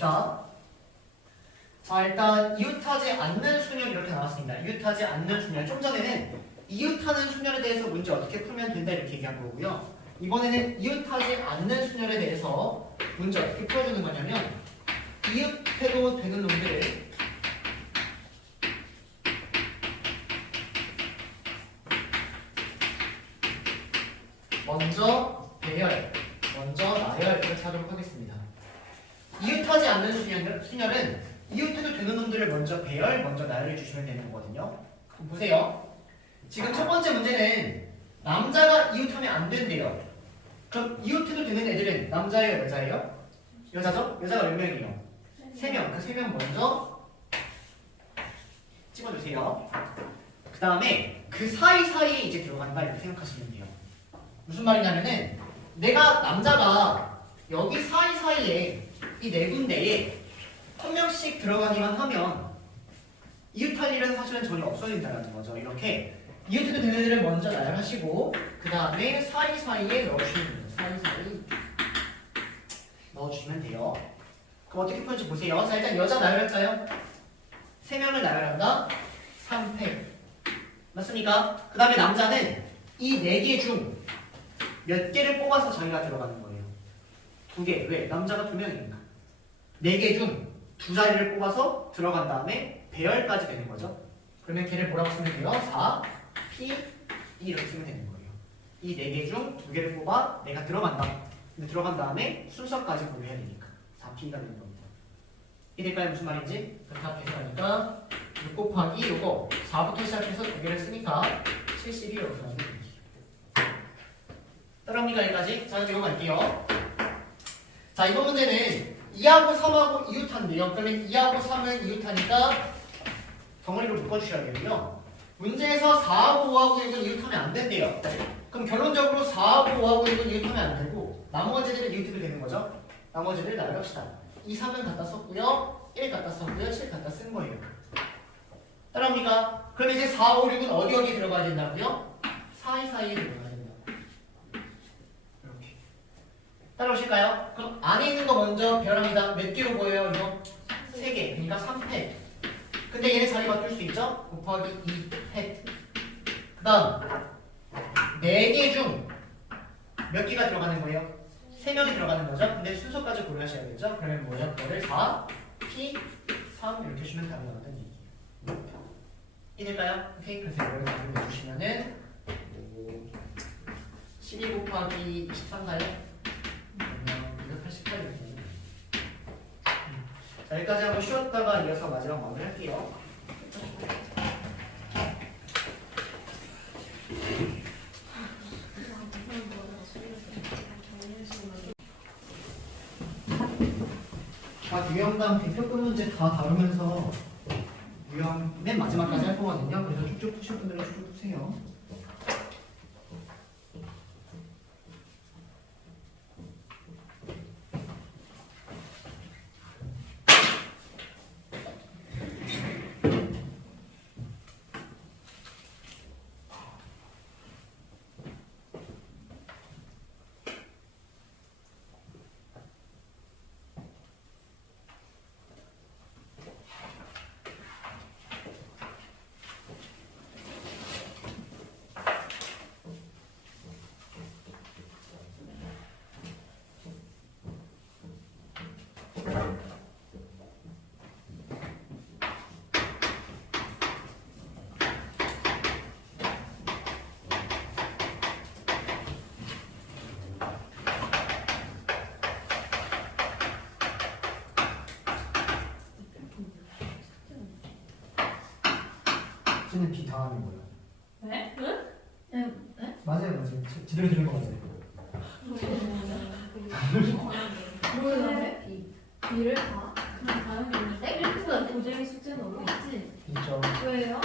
봅시다. 자, 일단 이웃하지 않는 수열 이렇게 나왔습니다. 이웃하지 않는 수열. 좀 전에는 이웃하는 수열에 대해서 문제 어떻게 풀면 된다 이렇게 얘기한 거고요. 이번에는 이웃하지 않는 수열에 대해서 문제 어떻게 풀어주는 거냐면 이웃해도 되는 놈들을 먼저 배열, 먼저 나열 이렇게 하도록 하겠습니다. 이웃하지 않는 수열은 이웃해도 되는 놈들을 먼저 배열, 먼저 나열해 주시면 되는 거거든요. 그럼 보세요. 지금 첫 번째 문제는 남자가 이웃하면 안 된대요. 그럼 이웃해도 되는 애들은 남자예요, 여자예요? 여자죠? 여자가 몇 명이에요? 3명. 그 3명 먼저 찍어주세요. 그 다음에 그 사이사이에 이제 들어간다 이렇게 생각하시면 돼요. 무슨 말이냐면은 내가 남자가 여기 사이사이에 이 네 군데에 한 명씩 들어가기만 하면 이웃할 일은 사실은 전혀 없어진다는 거죠. 이렇게 이웃해도 되는 애들을 먼저 나열하시고 그 다음에 사이사이에 넣어주시면 돼요. 사이사이 넣어주시면 돼요. 그럼 어떻게 푸는지 보세요. 자, 일단 여자 나열할까요? 3명을 나열한다. 3패 맞습니까? 그 다음에 남자는 이 4개 중 몇 개를 뽑아서 자기가 들어가는 거예요. 2개. 왜? 남자가 2명이니까. 4개 중 2자리를 뽑아서 들어간 다음에 배열까지 되는 거죠. 그러면 걔를 뭐라고 쓰면 돼요? 4, P, E 이렇게 쓰면 되는 거예요. 이 4개 중 2개를 뽑아 내가 들어간다. 근데 들어간 다음에 순서까지 고려해야 되니까 4P가 되는 겁니다. 이해될까요? 무슨 말인지? 다 계산하니까 6 곱하기 요거 4부터 시작해서 2개를 쓰니까 70이 이렇게 나오는 거죠. 따라옵니까 여기까지? 자, 그럼 이거 갈게요. 자, 이번 문제는 2하고 3하고 이웃한데요. 그러면 2하고 3은 이웃하니까 덩어리로 묶어주셔야겠고요. 문제에서 4하고 5하고 6은 이웃하면 안 된대요. 그럼 결론적으로 4하고 5하고 6은 이웃하면 안 되고 나머지들은 이웃해도 되는 거죠. 나머지를 나열합시다. 2, 3은 갖다 썼고요. 1 갖다 썼고요. 7 갖다 쓴 거예요. 따라옵니까? 그럼 이제 4, 5, 6은 어디 들어가야 된다고요? 사이사이에 들어가야 된다. 이렇게. 따라오실까요? 그럼 안에 있는 거 먼저 배열합니다. 몇 개로 보여요? 이거? 3개. 그러니까 3팩. 근데 얘네 자리 바뀔 수 있죠? 곱하기 2팩. 그 다음 4개 중 몇 개가 들어가는 거예요? 3명이 들어가는 거죠? 근데 순서까지 고려하셔야겠죠? 그러면 뭐예요? 그거를 4, P, 3 이렇게 주면 답이 나온다는 얘기예요. 이해될까요? 오케이. 그래서 이걸 가지고 내주시면은 12 곱하기 23가요? 그러면 288 이렇게 되는 자, 여기까지 한번 쉬었다가 이어서 마지막 마무리 할게요. 유형당 대표급 문제 다 다루면서 유형 맨 마지막까지 할 거거든요. 그래서 쭉쭉 푸실 분들은 쭉쭉 푸세요. C는 B 당하는 거예요. 네? 네? 네? 맞아요. 제대로 들은 거 맞아요. 뭐예요? B를 다? 그냥 다른 게 있는데? 1는 도저히 숙제는 없겠지? 있죠. 왜요?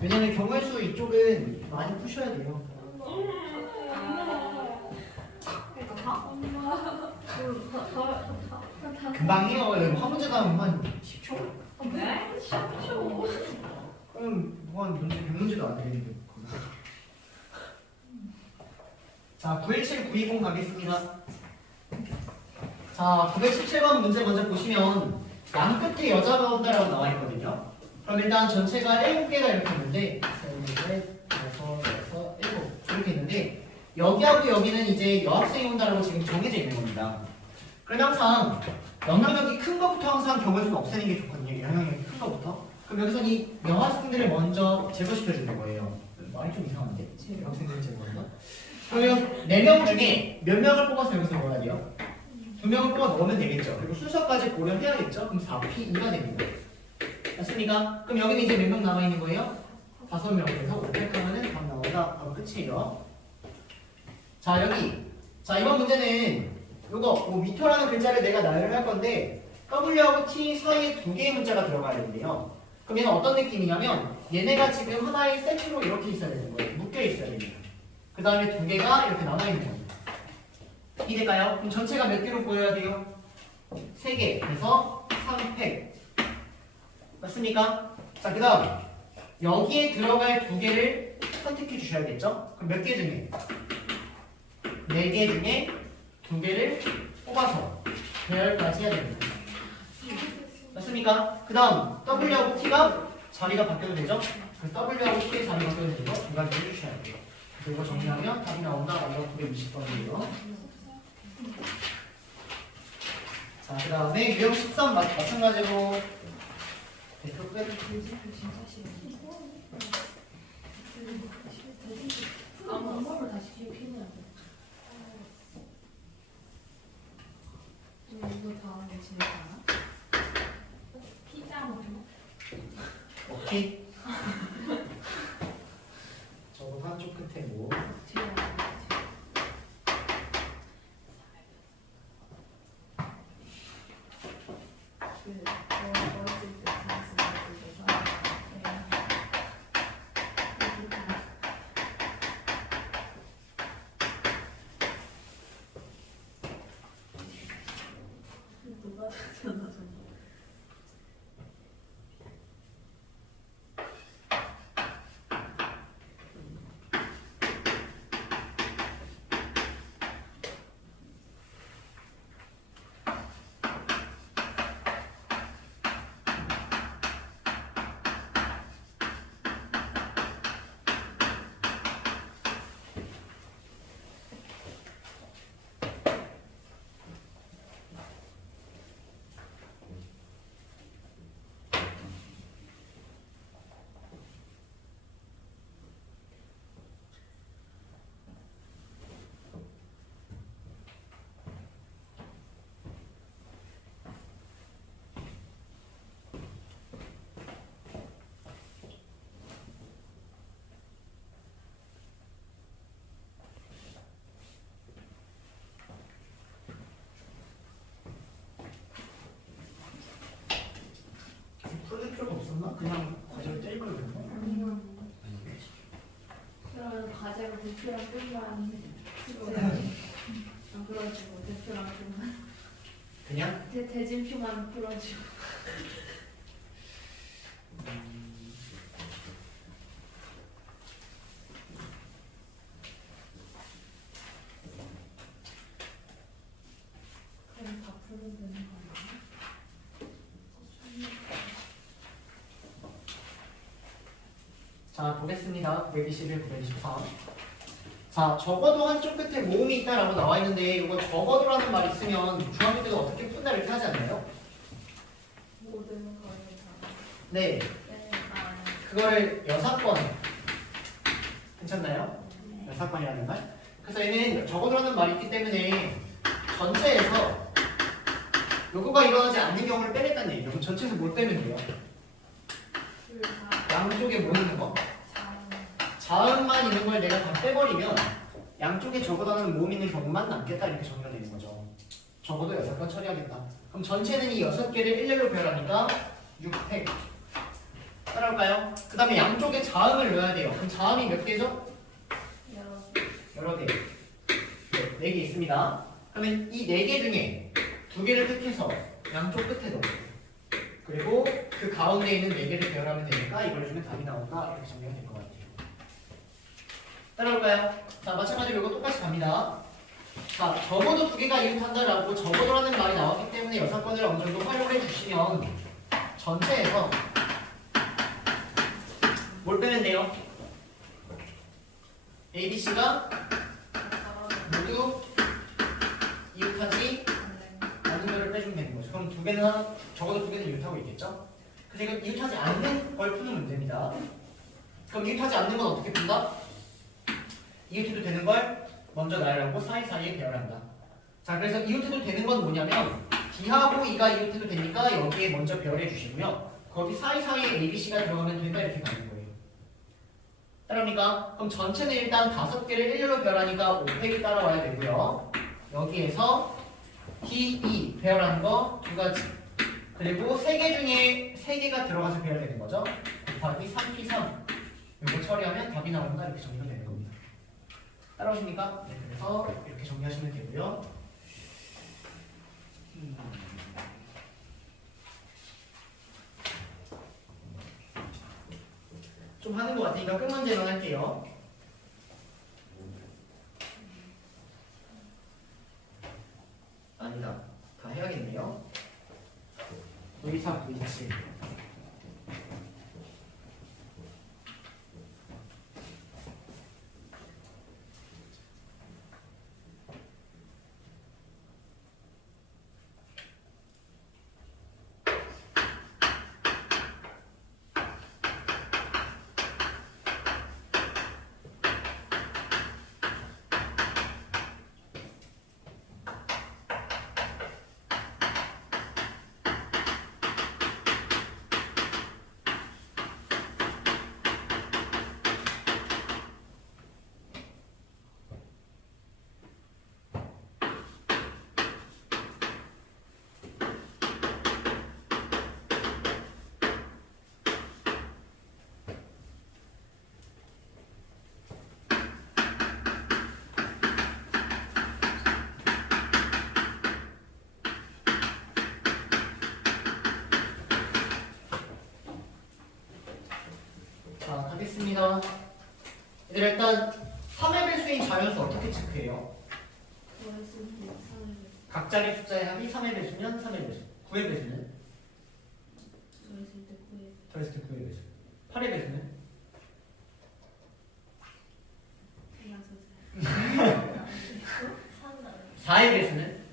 왜냐면 경우의 수 이쪽은 많이 푸셔야 돼요. 그러니까 다? 금방 해요. 한 문제 나오면 한 10초? 네? 10초? 그럼 뭐한 문제 100문제도 안 되겠는데. 자, 917, 920 가겠습니다. 자, 917번 문제 먼저 보시면 양 끝에 여자가 온다라고 나와 있거든요. 그럼 일단 전체가 7개가 이렇게 있는데 셋, 넷, 다섯, 여섯, 일곱 이렇게 있는데 여기하고 여기는 이제 여학생이 온다라고 지금 정해져 있는 겁니다. 그럼 항상 영향력이 큰 것부터 항상 경우수는 없애는 게 좋거든요. 영향력이 큰 것부터. 그럼 여기서 이 여학생들을 먼저 제거시켜 주는 거예요. 말이 좀 이상한데? 여학생들을 제거한다? 그러면 4명 중에 몇 명을 뽑아서 여기서 넣어야 돼요? 2명을 뽑아 넣으면 되겠죠. 그리고 순서까지 고려해야겠죠. 그럼 4P2가 됩니다. 맞습니까? 그럼 여기는 이제 몇 명 남아있는 거예요? 5명. 그래서 500하면은 답 나온다. 바로 끝이에요. 자, 여기. 자, 이번 문제는 요거 뭐 미터라는 글자를 내가 나열을 할 건데 W하고 T 사이에 2개의 문자가 들어가야 되는데요. 그럼 얘는 어떤 느낌이냐면 얘네가 지금 하나의 세트로 이렇게 있어야 되는 거예요. 묶여 있어야 됩니다. 그 다음에 2개가 이렇게 남아있는 거예요. 이해될까요? 그럼 전체가 몇 개로 보여야 돼요? 3개. 그래서 3팩. 맞습니까? 자, 그 다음 여기에 들어갈 2개를 선택해 주셔야겠죠? 그럼 몇 개 중에? 4개 중에 2개를 뽑아서 배열까지 해야 됩니다. 맞습니까? 그 다음 W하고 T가 자리가 바뀌어도 되죠? 그 W하고 T의 자리 바뀌어도 되는 거 2가지 해주셔야 돼요. 그리고 정리하면 답이 나온다. 맞아 920번이에요. 자, 그 다음에 유형 13 마찬가지로 대표 끝. 방법을 다시 기억해내야 돼. 이거 다음에 진행하나? 피자 먹는 오케이. 저거 한쪽 끝에 뭐. 누가 찾았나 저거. 풀릴 필요가 없었나? 그냥 과제를 때리고 있는 거? 그러면 과제가 대표랑 끝만 숙제하지. 안 그래가지고 대표랑 끝만 그냥? 대진표만 풀어주고. 그럼 다 풀면 되는 거 아니야? 자, 보겠습니다. 921, 923. 자, 적어도 한쪽 끝에 모음이 있다라고 나와 있는데 이거 적어도라는 말 있으면 중학교 때도 어떻게 푼다 이렇게 하지 않나요? 모든 거를 다. 네. 네, 아, 그거를 6번 괜찮나요? 6번이라는 말? 그래서 얘는 적어도라는 말이 있기 때문에 전체에서 요거가 일어나지 않는 경우를 빼냈다는 얘기예요. 그럼 전체에서 못 빼면 돼요? 둘, 다, 양쪽에 뭐 있는 거? 자, 자음만 있는 걸 내가 다 빼버리면 양쪽에 적어다는 모음 있는 경우만 남겠다 이렇게 정리가 되는 거죠. 적어도 6번 처리하겠다. 그럼 전체는 이 6개를 일렬로 배열하니까 6팩. 따라올까요? 그 다음에 양쪽에 자음을 넣어야 돼요. 그럼 자음이 몇 개죠? 여러 개. 네, 4개 있습니다. 그러면 이 4개 중에 2개를 택해서 양쪽 끝에 넣어요. 그리고 그 가운데 있는 4개를 배열하면 되니까 이걸 주면 답이 나온다. 이렇게 정리가 될 것 같아요. 따라올까요? 자, 마찬가지로 이거 똑같이 갑니다. 자, 적어도 두 개가 이웃한다라고 적어도라는 말이 나왔기 때문에 여사건을 어느 정도 활용해 주시면 전체에서 뭘 빼면 돼요? A, B, C가 모두 이웃하지 않는 거를 빼주면 되는 거죠. 그럼 두 개는 적어도 두 개는 이웃하고 있겠죠? 그래서 이건 이웃하지 않는 걸 푸는 문제입니다. 그럼 이웃하지 않는 건 어떻게 푼다? 이웃해도 되는 걸 먼저 나열하고 사이사이에 배열한다. 자, 그래서 이웃해도 되는 건 뭐냐면 D하고 E가 이웃해도 되니까 여기에 먼저 배열해 주시고요. 거기 사이사이에 A, B, C가 들어가면 된다 이렇게 가는 거예요. 따라옵니까? 그럼 전체는 일단 5개를 1로 배열하니까 5팩이 따라와야 되고요. 여기에서 D, E 배열하는 거 2가지. 그리고 3개 중에 3개가 들어가서 배열되는 거죠. 곱하기 3P3. 이거 처리하면 답이 나온다 이렇게 정리가 되는 겁니다. 따라오십니까? 네, 그래서 이렇게 정리하시면 되고요. 좀 하는 것 같으니까 끝 문제만 할게요. 아니다. 다 해야겠네요. V3, V7. 자, 가겠습니다. 얘들아, 일단 3의 배수인 자연수 어떻게 체크해요? 각자리 숫자의 합이 3의 배수면 3의 배수. 9의 배수는? 더했을 때 9의 배수. 8의 배수는? 4의 배수는?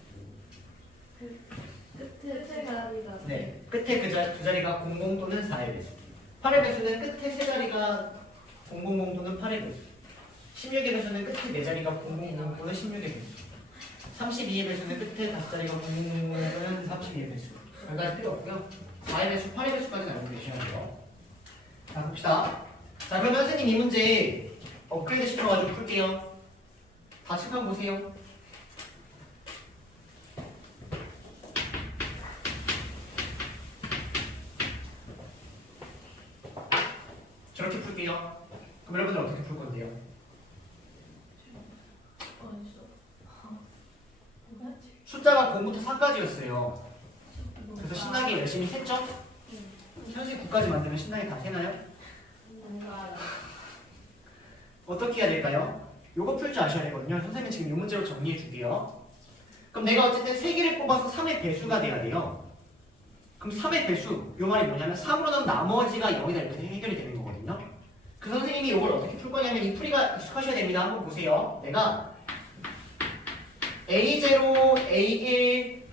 네, 끝에 두 자리가 00 또는 4의 배수. 8의 배수는 끝에 세 자리가 000 또는 8의 배수. 16의 배수는 끝에 네 자리가 000 또는 16의 배수. 32의 배수는 끝에 5자리가 000 또는 32의 배수. 여기까지 필요 없고요. 4의 배수, 8의 배수까지는 알고 계셔야 돼요. 자, 봅시다. 자, 그럼 선생님 이 문제 업그레이드 시켜가지고 풀게요. 다 칠판 보세요. 저렇게 풀게요. 그럼 여러분들 어떻게 풀 건데요? 숫자가 0부터 4까지였어요. 그래서 신나게 열심히 셌죠? 현실 9까지 만들면 신나게 다 세나요? 어떻게 해야 될까요? 요거 풀 줄 아셔야 되거든요. 선생님이 지금 이 문제로 정리해 줄게요. 그럼 내가 어쨌든 3개를 뽑아서 3의 배수가 돼야 돼요. 그럼 3의 배수, 요 말이 뭐냐면 3으로는 나머지가 0이다 이렇게 해결이 되는 거거든요. 그 선생님이 이걸 어떻게 풀 거냐면 이 풀이가 익숙하셔야 됩니다. 한번 보세요. 내가 A0, A1,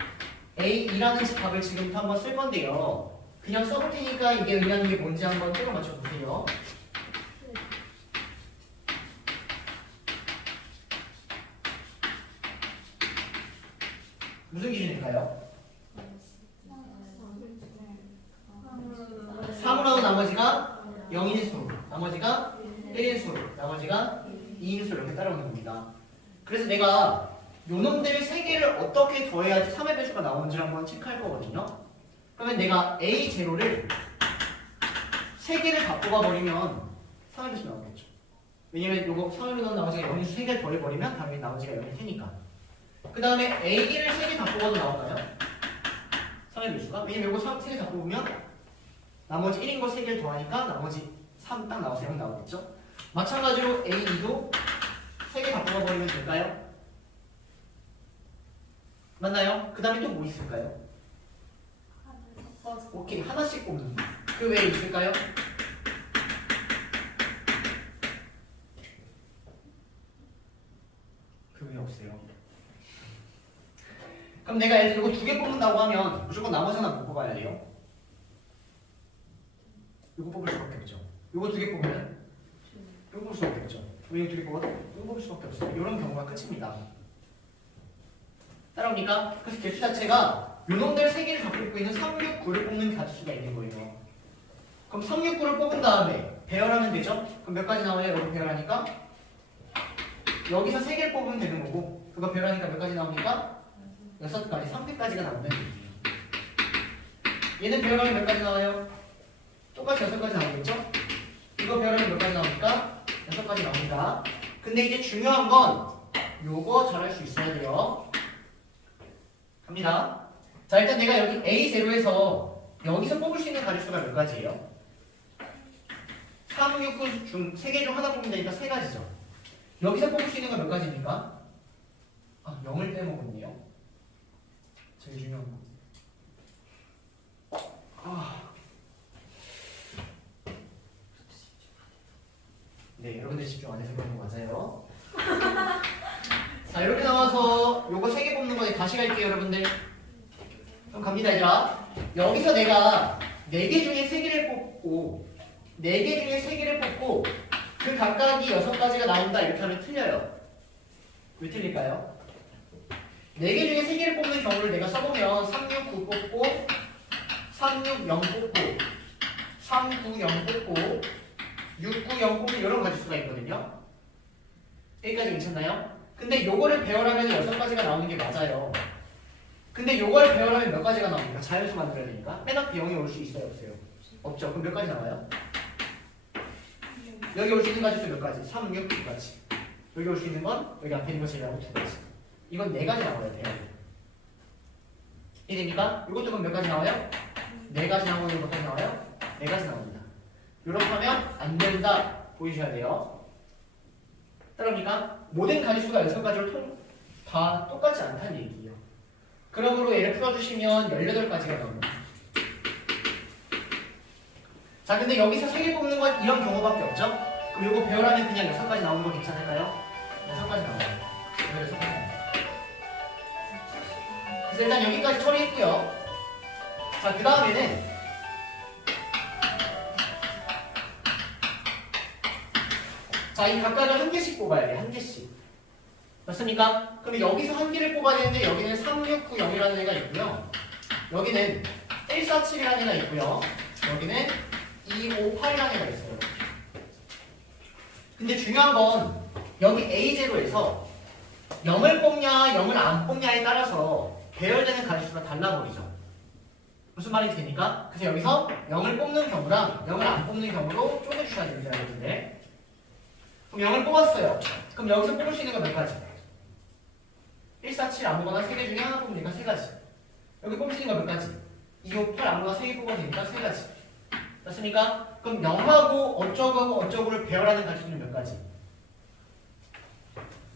A2라는 값을 지금부터 한번 쓸 건데요. 그냥 써볼 테니까 이게 의미하는 게 뭔지 한번 찍어 맞춰보세요. 무슨 기준일까요? 3으로 나머지가 0인 수, 나머지가 1인 수, 나머지가 2인 수 이렇게 따라오는 겁니다. 그래서 내가 요놈들 3개를 어떻게 더해야지 3의 배수가 나오는지를 한번 체크할 거거든요. 그러면 내가 A0를 3개를 다 뽑아버리면 3의 배수 나오겠죠. 왜냐면 요거 3을 넣은 나머지가 0인 수 3개를 더해버리면 당연히 나머지가 0이 되니까. 그 다음에 A1을 3개 다 뽑아도 나올까요? 3의 배수가? 왜냐면 요거 3개 다 뽑으면 나머지 1인 거 3개를 더하니까 나머지 3 딱 나와서 0 나오겠죠? 마찬가지로 A2도 3개 다 뽑아버리면 될까요? 맞나요? 그 다음에 또 뭐 있을까요? 오케이, 하나씩 뽑는 그 외에 있을까요? 그 외에 없어요. 그럼 내가 예를 들어 이거 2개 뽑는다고 하면 무조건 나머지 하나 못 뽑아야 돼요? 이거 뽑을 수밖에 없죠. 이거 2개 뽑으면 이거 뽑을 수밖에 없죠. 왜 이거 2개 뽑아도 이거 뽑을 수밖에 없어요. 이런 경우가 끝입니다. 따라옵니까? 그래서 개수 자체가 요놈들 3개를 갖고 있고 있는 3, 6, 9를 뽑는 가지수가 있는 거예요. 그럼 3, 6, 9를 뽑은 다음에 배열하면 되죠? 그럼 몇 가지 나와요? 여기 배열하니까? 여기서 3개를 뽑으면 되는 거고 그거 배열하니까 몇 가지 나옵니까? 6가지, 3개까지가 나온다는 얘기예요. 얘는 배열하면 몇 가지 나와요? 똑같이 6가지 나오겠죠? 이거 배열하면 몇 가지 나옵니까? 6가지 나옵니다. 근데 이제 중요한 건 요거 잘할 수 있어야 돼요. 갑니다. 자, 일단 내가 여기 A0에서 여기서 뽑을 수 있는 가지수가 몇 가지예요? 3, 6, 9 중 3개 중 하나 뽑으면 되니까 3가지죠. 여기서 뽑을 수 있는 건 몇 가지입니까? 아, 0을 빼먹었네요. 제일 중요한 거. 네, 여러분들 집중 안 해서 그런 거 맞아요. 자, 이렇게 나와서 요거 3개 뽑는 거에 다시 갈게요, 여러분들. 그럼 갑니다, 얘들아. 여기서 내가 4개 중에 3개를 뽑고 4개 중에 3개를 뽑고 그 각각이 6가지가 나온다 이렇게 하면 틀려요. 왜 틀릴까요? 4개 중에 3개를 뽑는 경우를 내가 써보면 3, 6, 9 뽑고 3, 6, 0 뽑고 3, 9, 0 뽑고 6, 9, 0 뽑고 이런 가지수가 있거든요. 여기까지 괜찮나요? 근데 요거를 배열하면 6가지가 나오는 게 맞아요. 근데 요걸 배열하면 몇 가지가 나옵니까? 자연수 만들어야 되니까. 맨 앞에 0이 올 수 있어요? 없어요? 없죠. 그럼 몇 가지 나와요? 여기 올 수 있는 가지수 몇 가지? 3, 6, 9가지. 여기 올 수 있는 건 여기 앞에 있는 거 제외하고 2가지. 이건 4가지 나와야 돼요. 이해됩니까? 이것도 그럼 몇 가지 나와요? 4가지 나오고 이거 몇 가지 나와요? 4가지 나옵니다. 이렇게 하면 안 된다 보이셔야 돼요. 따라옵니까? 모든 가지수가 6가지로 다 똑같지 않다는 얘기예요. 그러므로 얘를 풀어주시면 18가지가 나옵니다. 자, 근데 여기서 3개 뽑는 건 이런 경우밖에 없죠? 그럼 이거 배열하면 그냥 6가지 나오는 거 괜찮을까요? 6가지 나와요. 왜 6가지 나와요? 그래서 일단 여기까지 처리했고요. 자, 그 다음에는 자, 이 각각을 한 개씩 뽑아야 돼. 한 개씩. 맞습니까? 그럼 여기서 한 개를 뽑아야 되는데 여기는 3, 6, 9, 0이라는 애가 있고요. 여기는 1, 4, 7이라는 애가 있고요. 여기는 2, 5, 8이라는 애가 있어요. 근데 중요한 건 여기 A0에서 0을 뽑냐 0을 안 뽑냐에 따라서 배열되는 가지수가 달라버리죠. 무슨 말인지 됩니까? 그래서 여기서 0을 뽑는 경우랑 0을 안 뽑는 경우로 쪼개주셔야 됩니다. 여러분들. 그럼 0을 뽑았어요. 그럼 여기서 뽑을 수 있는 건 몇 가지? 1, 4, 7 아무거나 3개 중에 하나 뽑으니까 3가지. 여기 뽑을 수 있는 건 몇 가지? 2, 5, 8 아무거나 3개 뽑아도 되니까 3가지. 맞습니까? 그럼 0하고 어쩌고 어쩌고를 배열하는 가지수는 몇 가지?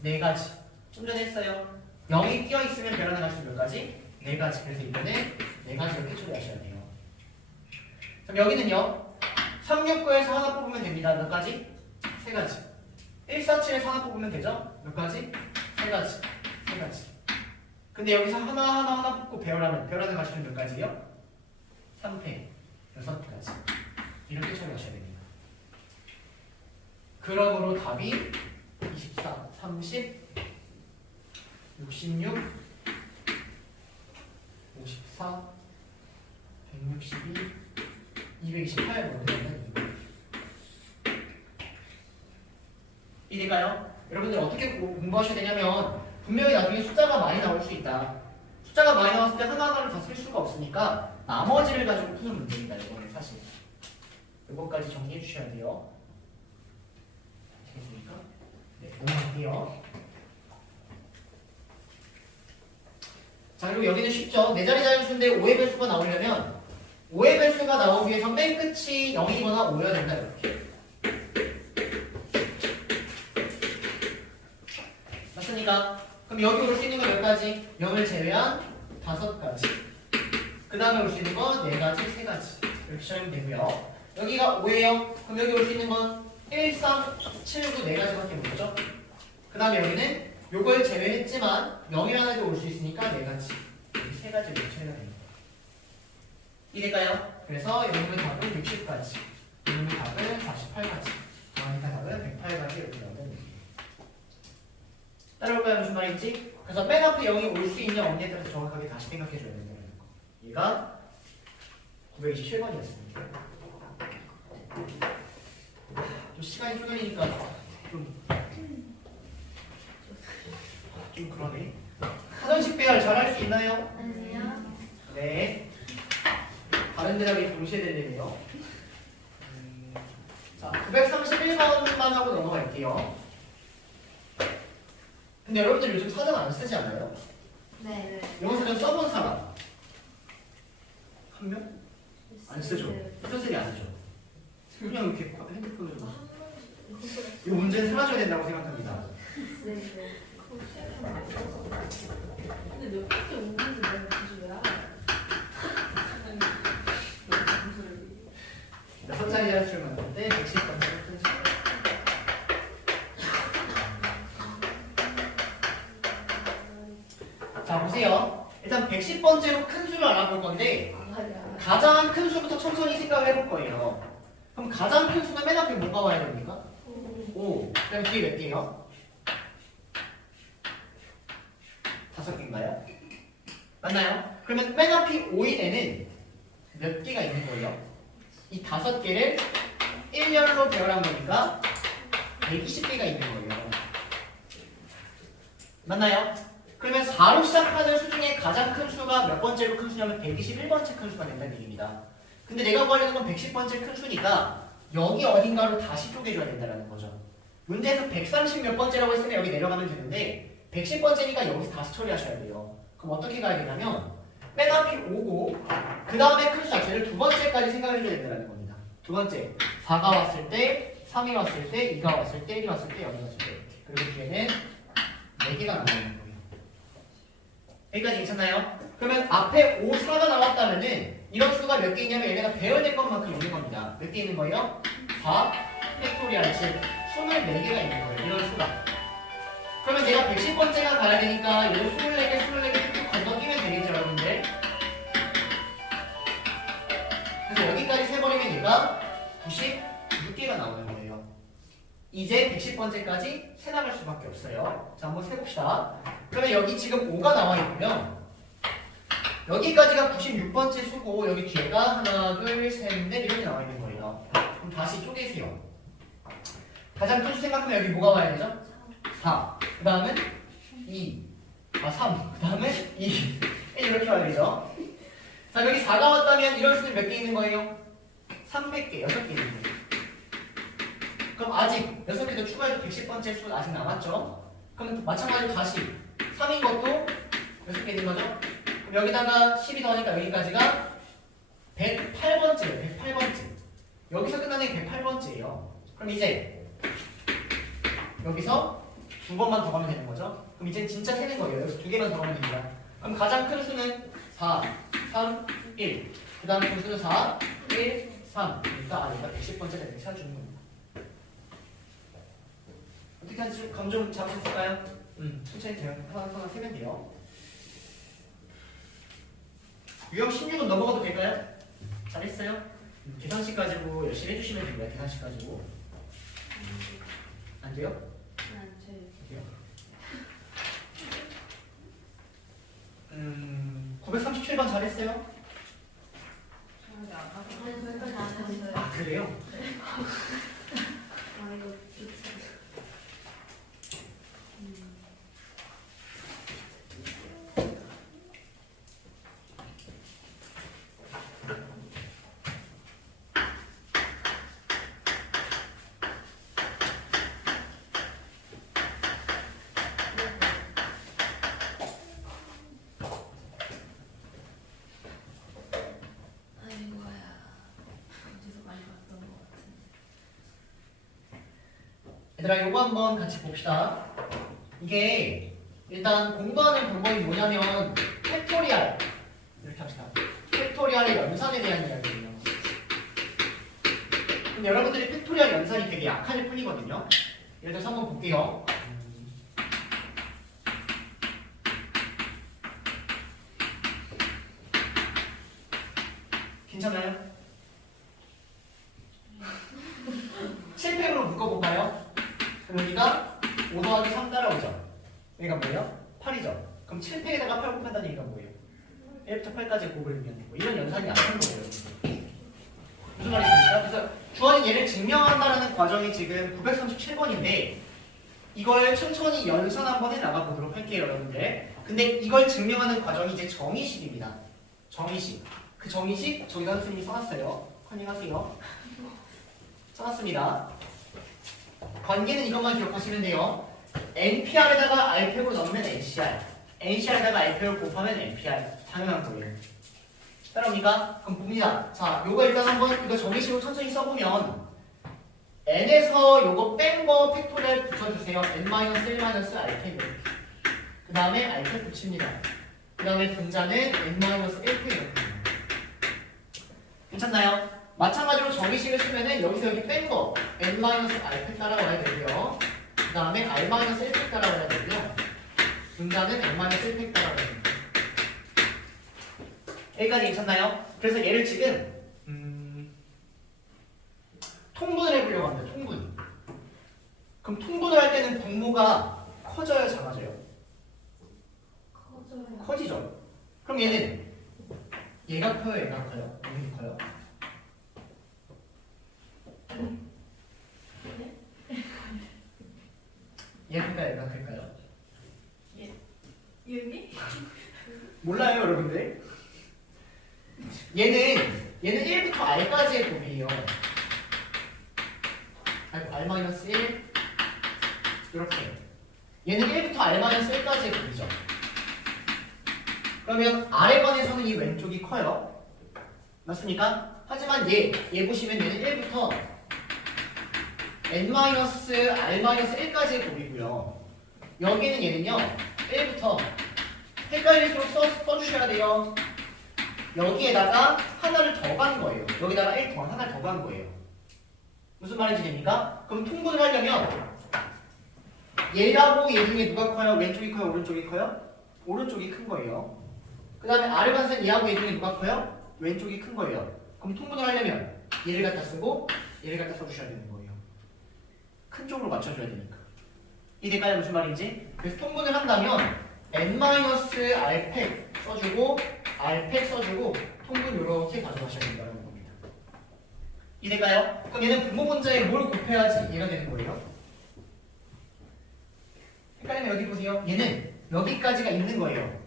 4가지. 좀 전에 했어요. 0이 끼어있으면 배열하는 가지수 몇 가지? 4가지. 그래서 이번에 4가지 이렇게 처리하셔야 돼요. 그럼 여기는요. 3, 6, 9에서 하나 뽑으면 됩니다. 몇 가지? 3가지. 1, 4, 7에서 하나 뽑으면 되죠? 몇 가지? 3가지. 3가지. 근데 여기서 하나 뽑고 배열하는 가지수는 몇 가지예요? 3패. 6가지. 이렇게 처리하셔야 됩니다. 그러므로 답이 24, 30, 66, 54, 162, 228 뭐냐면 이니까요. 여러분들 어떻게 공부하셔야 되냐면 분명히 나중에 숫자가 많이 나올 수 있다. 숫자가 많이 나왔을 때 하나하나를 다 쓸 수가 없으니까 나머지를 가지고 푸는 문제입니다. 이거는 사실. 이것까지 정리해 주셔야 돼요. 아시겠습니까? 네, 넘어갈게요. 자, 그리고 여기는 쉽죠. 4자리 자연수인데 5의 배수가 나오려면 5의 배수가 나오기 위해서 맨 끝이 0이거나 5여야 된다. 이렇게. 맞습니까? 그럼 그럼 여기 올 수 있는 거 몇 가지? 0을 제외한 5가지. 그 다음에 올 수 있는 거 4가지, 3가지. 이렇게 시작하면 되고요. 여기가 5예요. 그럼 여기 올 수 있는 건 1, 3, 7, 9 4가지밖에 못 오죠. 그 다음에 여기는 요걸 제외했지만 0이라는 애도 올 수 있으니까 4가지. 여기 3가지 이렇게 처리가 됩니다. 이해될까요? 그래서 여기는 답은 60가지. 여기는 답은 48가지. 그러니까 답은 108가지 이렇게 나오는 얘기예요. 따라올까요? 무슨 말인지? 그래서 맨 앞에 0이 올 수 있냐 없냐에 따라서 정확하게 다시 생각해 줘야 된다는 거. 얘가 927번이었습니다. 좀 시간이 쪼개니까 좀 그러네. 사전식 배열 잘할 수 있나요? 아니요. 네. 다른 대답이 동시에 들리네요. 자, 931번만 하고 넘어갈게요. 근데 여러분들 요즘 사전 안 쓰지 않아요? 네. 영어 사전 써본 사람? 한 명? 안 쓰죠? 현sel이 안 쓰죠? 그냥 이렇게 핸드폰으로. 이 문제는 사라져야 된다고 생각합니다. 네. 근데 몇 번째 오는지 내가 굳이 왜 알아? 여섯 자리 자릿수를 만들 때 110번째 큰수. 자 보세요. 일단 110번째로 큰 수를 알아볼 건데 가장 큰 수부터 천천히 생각을 해볼 거예요. 그럼 가장 큰 수는 맨 앞에 뭐가 와야 됩니까? 5. 그럼 뒤에 몇 개요? 5개인가요? 맞나요? 그러면 맨 앞이 5인 애는 몇 개가 있는 거예요? 이 5개를 1열로 배열한 거니까 120개가 있는 거예요. 맞나요? 그러면 4로 시작하는 수 중에 가장 큰 수가 몇 번째로 큰 수냐면 121번째 큰 수가 된다는 얘기입니다. 근데 내가 구하려는 건 110번째 큰 수니까 여기 어딘가로 다시 쪼개줘야 된다는 거죠. 문제에서 130 몇 번째라고 했으면 여기 내려가면 되는데 110번째니까 여기서 다시 처리하셔야 돼요. 그럼 어떻게 가야 되냐면 맨 앞이 5고 그 다음에 큰 수 자체를 두 번째까지 생각을 해줘야 된다는 겁니다. 두 번째 4가 왔을 때 3이 왔을 때 2가 왔을 때 1이 왔을 때 0이 왔을 때 그리고 뒤에는 4개가 나오는 거예요. 여기까지 괜찮나요? 그러면 앞에 5, 4가 나왔다면은 이런 수가 몇 개 있냐면 얘네가 배열된 것만큼 있는 겁니다. 몇 개 있는 거예요? 4 팩토리얼 즉 24개가 있는 거예요. 이런 수가. 그러면 내가 110번째가 가야 되니까 이거 24개, 24개 쭉 건너뛰면 되겠죠, 여러분들? 그래서 여기까지 세버리면 얘가 96개가 나오는 거예요. 이제 110번째까지 세 나갈 수밖에 없어요. 자, 한번 세봅시다. 그러면 여기 지금 5가 나와 있고요. 여기까지가 96번째 수고 여기 뒤에가 하나, 둘, 셋, 넷 이렇게 나와 있는 거예요. 그럼 다시 쪼개세요. 가장 큰 수 생각하면 여기 뭐가 와야 되죠? 4. 그 다음은 2. 3. 그 다음에 2. 이렇게 와야 되죠. 자, 여기 4가 왔다면 이럴 수는 몇 개 있는 거예요? 300개, 6개 있는 거예요. 그럼 아직 6개 더 추가해도 110번째 수 아직 남았죠? 그럼 마찬가지로 다시 3인 것도 6개 있는 거죠? 그럼 여기다가 10이 더하니까 여기까지가 108번째예요. 108번째. 여기서 끝나는 게 108번째예요. 그럼 이제 여기서 두 번만 더 가면 되는 거죠? 그럼 이제 진짜 세는 거예요. 여기서 두 개만 더 가면 됩니다. 그럼 가장 큰 수는 4, 3, 1. 그 다음 큰 수는 4, 1, 3. 그러니까 얘가 110번째가 이렇게 찾아주는 겁니다. 어떻게 하지? 감 좀 잡으실까요? 천천히 하나 세면 돼요. 유형 16은 넘어가도 될까요? 잘했어요? 계산식 가지고 열심히 해주시면 됩니다. 계산식 가지고. 안 돼요? 돼요. 937번 잘했어요? 아, 그래요? 얘들아 요거 한번 같이 봅시다. 이게 일단 공부하는 방법이 뭐냐면 팩토리알 이렇게 합시다. 팩토리알의 연산에 대한 이야기예요. 근데 여러분들이 팩토리알 연산이 되게 약할 뿐이거든요. 예를 들어서 한번 볼게요. 괜찮아요? 7팩으로 묶어볼까요? 그럼 여기가 5 더하기 3 따라오죠. 여기가 뭐예요? 8이죠. 그럼 7팩에다가 8 곱한다는 얘기가 뭐예요? 1부터 8까지 곱을 의미하는 거. 이런 연산이 약한 거예요. 무슨 말이십니까? 그래서 주어진 얘를 증명한다는 과정이 지금 937번인데 이걸 천천히 연산 한번 해나가 보도록 할게요, 여러분들. 근데 이걸 증명하는 과정이 이제 정의식입니다. 정의식. 그 정의식 저기다 선생님이 써놨어요. 컨닝하세요. 써놨습니다. 관계는 이것만 기억하시면 돼요. NPR에다가 RP로 넣으면 NCR, NCR에다가 RP를 곱하면 NPR. 당연한 거예요. 따라옵니까? 그럼 봅니다. 자, 요거 일단 한번 이거 정의식으로 천천히 써보면 n에서 요거 뺀 거 팩토리얼 붙여주세요. n-1-r팩 그 다음에 r팩 붙입니다. 그 다음에 분자는 n-1팩 이렇게 괜찮나요? 마찬가지로 정의식을 쓰면은 여기서 여기 뺀 거 n-r팩 따라와야 되고요. 그 다음에 r-1팩 따라와야 되고요. 분자는 n-1팩 따라와야 됩니다. 여기까지 괜찮나요? 그래서 얘를 지금 통분을 해보려고 합니다. 통분. 그럼 통분을 할 때는 분모가 커져요, 작아져요? 커져요. 커지죠. 그럼 얘는 얘가 커요, 얘가 커요? 어느 게 커요? 얘가 클까요, 얘가 클까요? 여기? 몰라요, 여러분들. 얘는 1부터 r까지의 곱이에요. r-1 이렇게. 얘는 1부터 r-1까지의 곱이죠. 그러면 아래 번에서는 이 왼쪽이 커요. 맞습니까? 하지만 얘 보시면 얘는 1부터 n-r-1까지의 곱이고요. 여기는 얘는요 1부터 헷갈릴수록 써주셔야 돼요. 여기에다가 하나를 더 간 거예요. 여기다가 1 더 하나를 더 간 거예요. 무슨 말인지 됩니까? 그럼 통분을 하려면 얘라고 얘 중에 누가 커요? 왼쪽이 커요? 오른쪽이 커요? 오른쪽이 큰 거예요. 그 다음에 아래 반선 얘하고 얘 중에 누가 커요? 왼쪽이 큰 거예요. 그럼 통분을 하려면 얘를 갖다 쓰고 얘를 갖다 써주셔야 되는 거예요. 큰 쪽으로 맞춰줘야 되니까. 이해될까요? 무슨 말인지? 그래서 통분을 한다면 n-r팩 써주고 r팩 써주고 통분 이렇게 가져가셔야 된다는 겁니다. 이해될까요? 그럼 얘는 분모 분자에 뭘 곱해야지 얘가 되는 거예요? 헷갈리면 여기 보세요. 얘는 여기까지가 있는 거예요.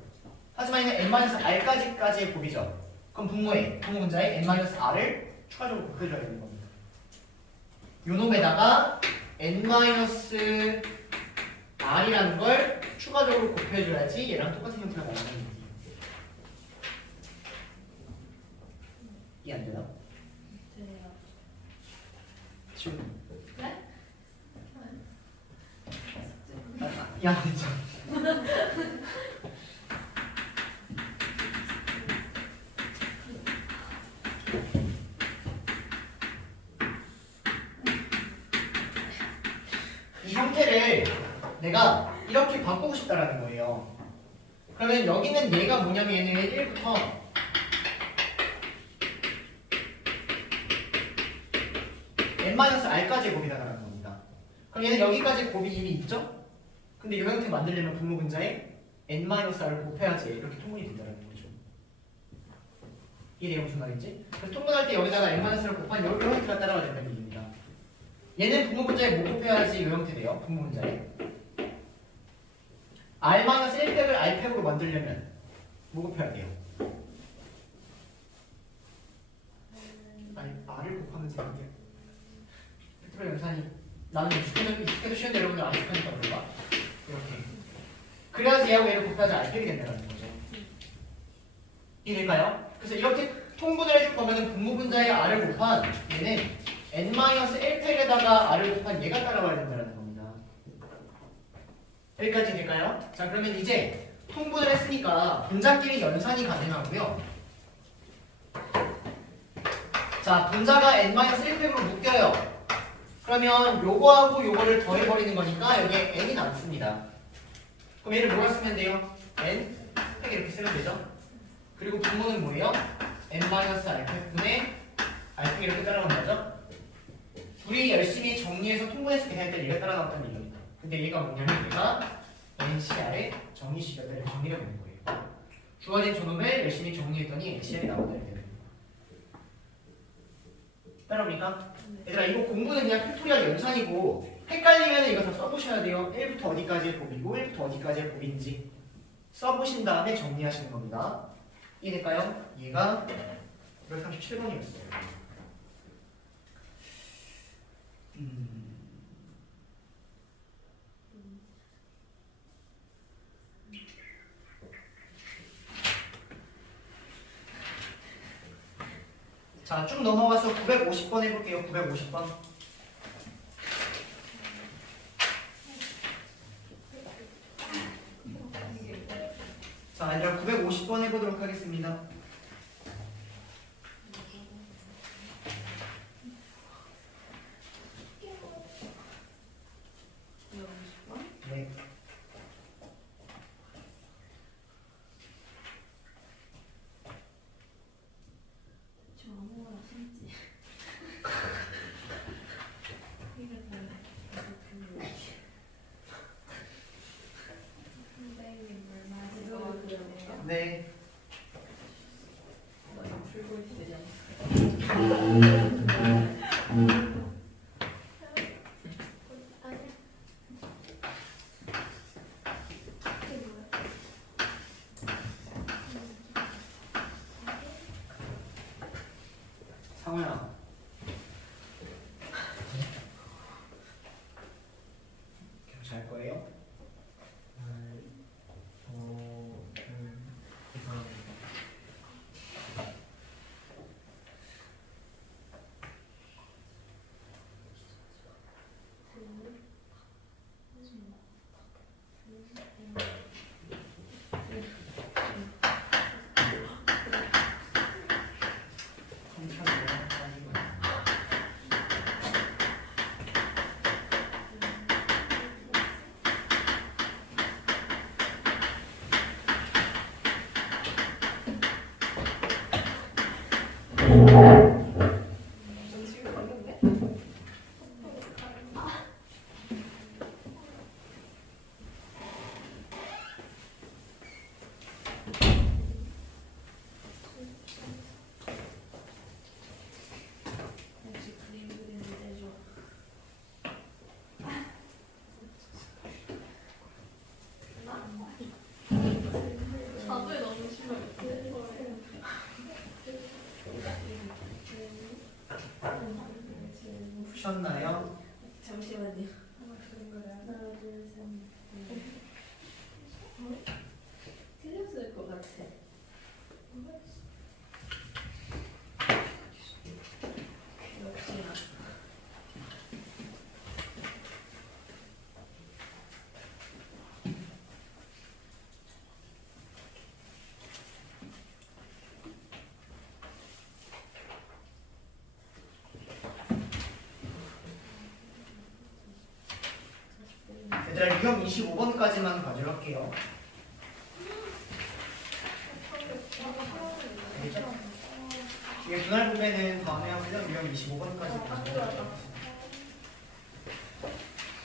하지만 얘는 n-r까지의 곱이죠. 그럼 분모 분자에 n-r을 추가적으로 곱해줘야 되는 겁니다. 요 놈에다가 n-r이라는 걸 추가적으로 곱해줘야지 얘랑 똑같은 형태가 나오는 거예요. 이해 안 되나? 돼요. 지금 네? 야 진짜. 이 형태를 내가 이렇게 바꾸고 싶다라는 거예요. 그러면 여기는 얘가 뭐냐면 얘는 1부터 n-r까지의 곱이 나가는 겁니다. 그럼 얘는 여기까지 곱이 이미 있죠? 근데 이 형태 만들려면 분모 분자에 n-r을 곱해야지 이렇게 통분이 된다는 거죠. 이해돼요? 무슨 말인지? 그래서 통분할 때 여기다가 n-r을 곱한 이 형태가 따라와야 된다는 얘기입니다. 얘는 분모 분자에 뭐 곱해야지 이 형태 돼요? 분모 분자에 r-1팩을 r팩으로 만들려면 뭐 곱해야 돼요? 아니 r을 곱하면 되는데 팩토리얼 연산이 나는 익숙해도 쉬운데 여러분들 안 익숙하니까 그런가? 이렇게 그래야지 얘하고 얘를 곱해야지 r팩이 된다는 거죠. 이해될까요? 그래서 이렇게 통분을 해줄 거면은 분모 분자에 r을 곱한 얘는 n-1팩에다가 r을 곱한 얘가 따라와야 된다는 겁니다. 여기까지 될까요? 자, 그러면 이제 통분을 했으니까 분자끼리 연산이 가능하고요. 자, 분자가 n-1팩으로 묶여요. 그러면 요거하고 요거를 더해버리는 거니까 여기에 n이 남습니다. 그럼 얘를 뭐라 쓰면 돼요? n 팩 이렇게 쓰면 되죠. 그리고 분모는 뭐예요? n-r팩분의 r팩 이렇게 따라가는 거죠. 둘이 열심히 정리해서 통분해서 계산할 때 얘가 따라 나왔다는 얘기입니다. 근데 얘가 뭐냐면 얘가 NCR의 정의식을 정리가 되는 거예요. 주어진 저놈을 열심히 정리했더니 NCR이 나왔다는 얘기예요. 따라오니까? 얘들아 이거 공부는 그냥 팩토리얼 연산이고 헷갈리면 이거 다 써보셔야 돼요. 1부터 어디까지의 곱이고 1부터 어디까지의 곱인지 써보신 다음에 정리하시는 겁니다. 이해될까요? 얘가 237번이었어요. 자, 쭉 넘어가서 950번 해볼게요. 950번. 자, 얘들아 950번 해보도록 하겠습니다. 네. 저 아무거나 심지. 선생님 얼마 지도를 네. 풀고 있으려. 상호야. 계속 잘 거예요? 역시 그림 그리는 제조. 자두에 너무 심하게. 푸셨나요? 잠시만요. 하나, 둘, 셋, 넷. 틀렸을 것 같아. 역시나. 얘들아 유형 25번까지만 가지로 할게요. 알겠죠? 이게 분할 부분은 다음에 하고요. 유형 25번까지 가지로 할게요.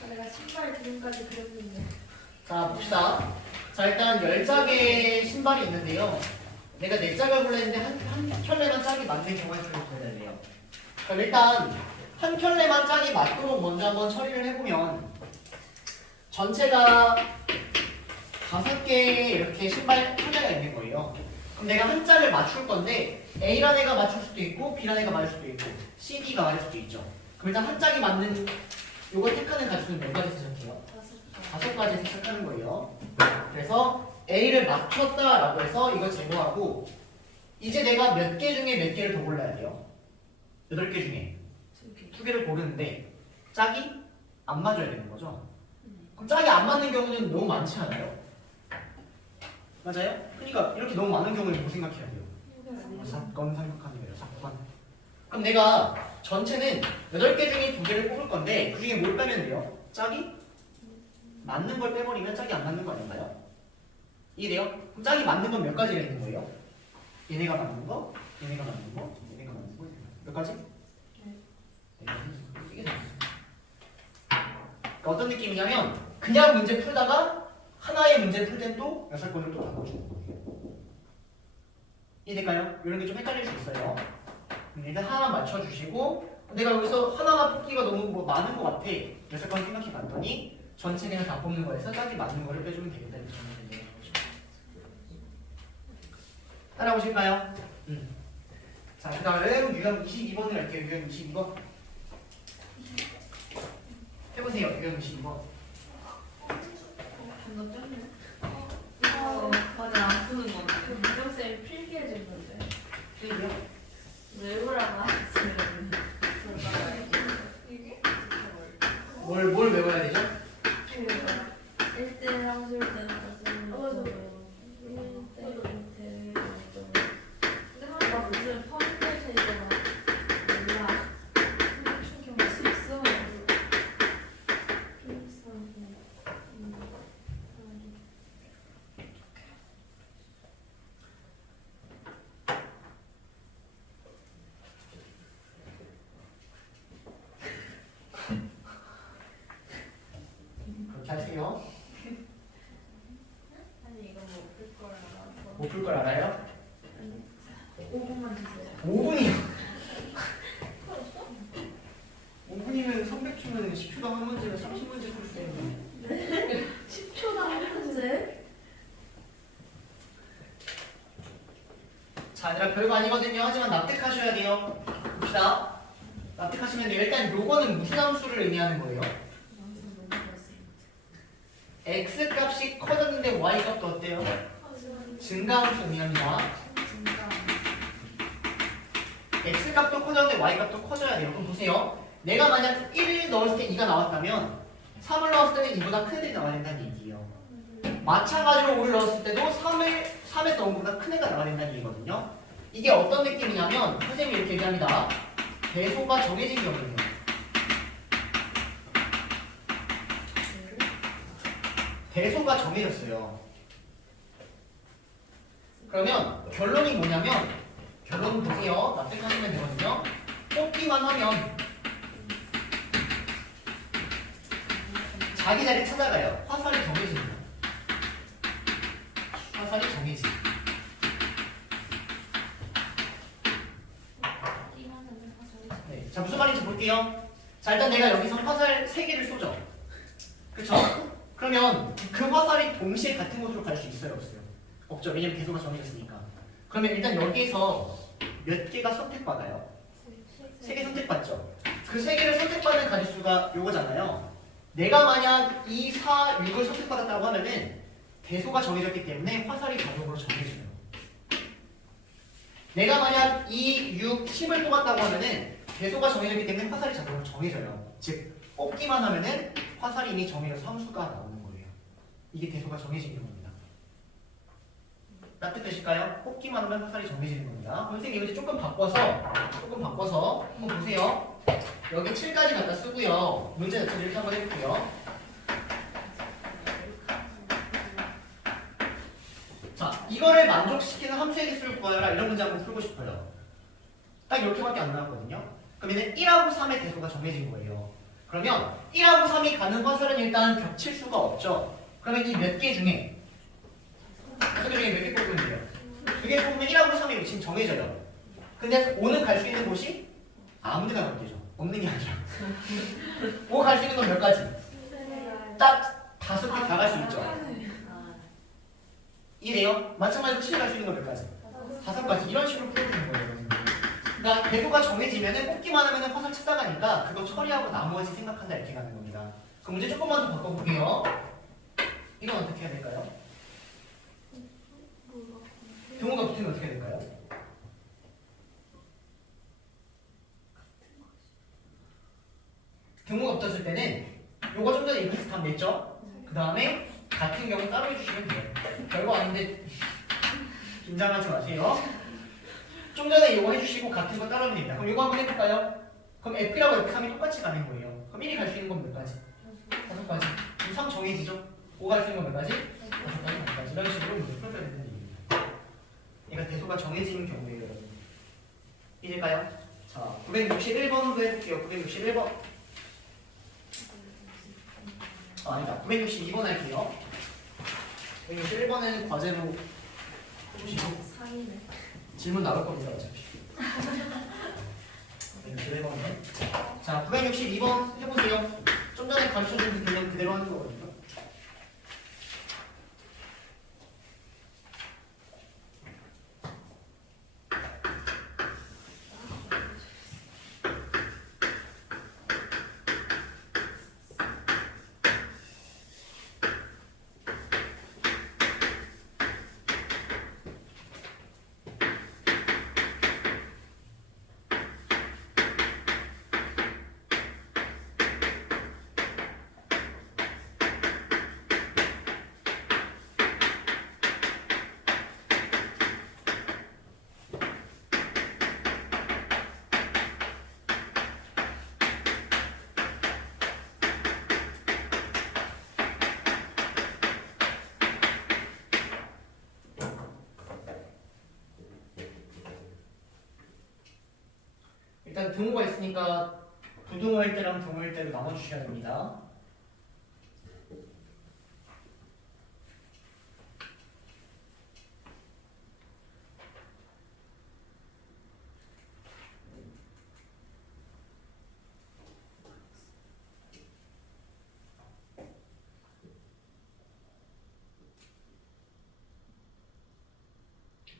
내가 신발 그림까지 그렸는데. 자, 봅시다. 자, 일단 10짝의 신발이 있는데요. 내가 4짝을 골랐는데 한 켤레만 짝이 맞는 경우에 좀 보여야 돼요. 그럼 일단 한 켤레만 짝이 맞도록 먼저 한번 처리를 해보면 전체가 5개의 이렇게 신발 켤레가 있는 거예요. 그럼 내가 한 짝을 맞출 건데 A란 애가 맞출 수도 있고 B란 애가 맞을 수도 있고 C, D가 맞을 수도 있죠. 그럼 일단 한 짝이 맞는 요거 택하는 가지수는 몇 가지 생각해요? 5가지 생각하는 거예요. 그래서 A를 맞췄다라고 해서 이거 제거하고 이제 내가 몇 개 중에 몇 개를 더 골라야 돼요? 8개 중에 2개를 고르는데 짝이 안 맞아야 되는 거죠. 그럼 그럼 짝이 안 맞는 경우는 너무 많지 않아요? 맞아요? 그러니까 이렇게 너무 많은 경우에 뭐 생각해야 돼요? 사건 생각하는 거예요. 사건. 그럼 내가 전체는 8개 중에 2개를 뽑을 건데 그 중에 뭘 빼면 돼요? 짝이 맞는 걸 빼버리면 짝이 안 맞는 거 아닌가요? 이해돼요? 그럼 짝이 맞는 건 몇 가지가 있는 거예요? 얘네가 맞는 거, 얘네가 맞는 거, 얘네가 맞는 거. 몇 가지? 네 가지. 이게 다. 그러니까 어떤 느낌이냐면 그냥 문제 풀다가 하나의 문제 풀 땐 또 6건을 또 바꿔주는 거예요. 이해될까요? 이런 게 좀 헷갈릴 수 있어요. 일단 하나만 맞춰주시고 내가 여기서 하나만 뽑기가 너무 뭐 많은 것 같아. 6건 생각해 봤더니 전체 그냥 다 뽑는 거에서 짝이 맞는 거를 빼주면 되겠다. 이렇게 정리되는 거죠. 따라오실까요? 자, 그 다음 유형 22번을 할게요. 유형 22번. 해보세요. 유형 22번. 이거 맞아 안 푸는 건데. 부정쌤이 필기 해준 건데. 틀리죠? 외우라고 하시는 뭘 외워야 되죠? 1대 함수일 때는 막 무슨 펌플 쉐이더가 몰라. 경우 있어. 그렇게 하세요. 아니 이거 못풀 거라서. 못 풀 걸 알아요? 5분만 주세요. 5분이요. 5분이면 300초면 10초당 한 문제면 30문제 풀 수 있는데. 10초당 한 문제? 자, 얘들아 별거 아니거든요. 하지만 납득하셔야 돼요. 봅시다. 납득하시면 돼요. 일단 요거는 무슨 함수를 의미하는 거예요? x 값이 커졌는데 y 값도 어때요? 증가함수 의미합니다. x 값도 커졌는데 y 값도 커져야 돼요. 그럼 보세요. 내가 만약 1을 넣었을 때 2가 나왔다면 3을 넣었을 때는 2보다 큰 애들이 나와야 된다는 얘기예요. 마찬가지로 5를 넣었을 때도 3에서 5보다 큰 애가 나와야 된다는 얘기거든요. 이게 어떤 느낌이냐면 선생님이 이렇게 얘기합니다. 배소가 정해진 경우예요. 배소가 정해졌어요. 그러면 결론이 뭐냐면 결론 보세요. 납득하시면 되거든요. 뽑기만 하면 자기 자리 찾아가요. 화살이 정해집니다. 화살이 정해지. 네. 자, 무슨 말인지 볼게요. 자, 일단 내가 여기서 화살 3개를 쏘죠. 그쵸? 그러면 그 화살이 동시에 같은 곳으로 갈 수 있어요? 없어요? 없죠. 왜냐면 배소가 정해졌으니까. 그러면 일단 여기서 몇 개가 선택받아요? 3개 선택받죠. 그 3개를 선택받는 가지수가 요거잖아요. 내가 만약 2, 4, 6을 선택받았다고 하면은 배소가 정해졌기 때문에 화살이 자동으로 정해져요. 내가 만약 2, 6, 10을 뽑았다고 하면은 배소가 정해졌기 때문에 화살이 자동으로 정해져요. 즉 뽑기만 하면은 화살이 이미 정해져서 함수가 나오는 거예요. 이게 배소가 정해지는 겁니다. 납득되실까요? 뽑기만 하면 화살이 정해지는 겁니다. 선생님 이거 조금 바꿔서 한번 보세요. 여기 7까지 갖다 쓰고요. 문제 자체를 이렇게 한번 해볼게요. 자, 이거를 만족시키는 함수의 개수를 구하여라. 이런 문제 한번 풀고 싶어요. 딱 이렇게밖에 안 나왔거든요. 그러면 1하고 3의 대소가 정해진 거예요. 그러면 1하고 3이 가는 화살은 일단 겹칠 수가 없죠. 그러면 이 몇 개 중에 5개 중에 몇 개 뽑으면 돼요? 2개 뽑으면 1하고 3이 위치는 정해져요. 근데 5는 갈 수 있는 곳이 아무 데나 가면 되죠. 없는 게 아니라 5 갈 수 있는 건 몇 가지? 딱 5개 다 갈 수 있죠. 이래요? 마찬가지로 7 갈 수 있는 건 몇 가지? 5가지. 이런 식으로 풀어주는 거예요. 그러니까 배소가 정해지면은 뽑기만 하면은 화살 찾아가니까 그거 처리하고 나머지 생각한다 이렇게 가는 겁니다. 그 문제 조금만 더 바꿔볼게요. 이건 어떻게 해야 될까요? 등호가 붙으면 어떻게 해야 될까요? 등호가 붙었을 때는 요거 좀 전에 이거 답 냈죠? 그 다음에 같은 경우 따로 해주시면 돼요. 별거 아닌데 긴장하지 마세요. 좀 전에 이거 해주시고 같은 거 따로 하면 됩니다. 그럼 이거 한번 해볼까요? 그럼 F라고 F3이 똑같이 가는 거예요. 그럼 1이 갈 수 있는 건 몇 가지? 5가지. 그럼 3 정해지죠? 5 갈 수 있는 건 몇 가지? 5가지, 5가지. 이런 식으로 문제 풀어줘야 되는 얘기입니다. 그러니까 대소가 정해지는 경우에요, 여러분. 이제까요? 자, 961번도 해볼게요. 961번. 아니다. 962번 할게요. 961번은 과제로 해주시고 상이네. 질문 나올 겁니다, 어차피. 961번은. 자, 962번 해보세요. 좀 전에 가르쳐준 개념 그대로 하는 거거든요. 일단 등호가 있으니까 부등호일 때랑 등호일 때로 나눠주셔야 됩니다.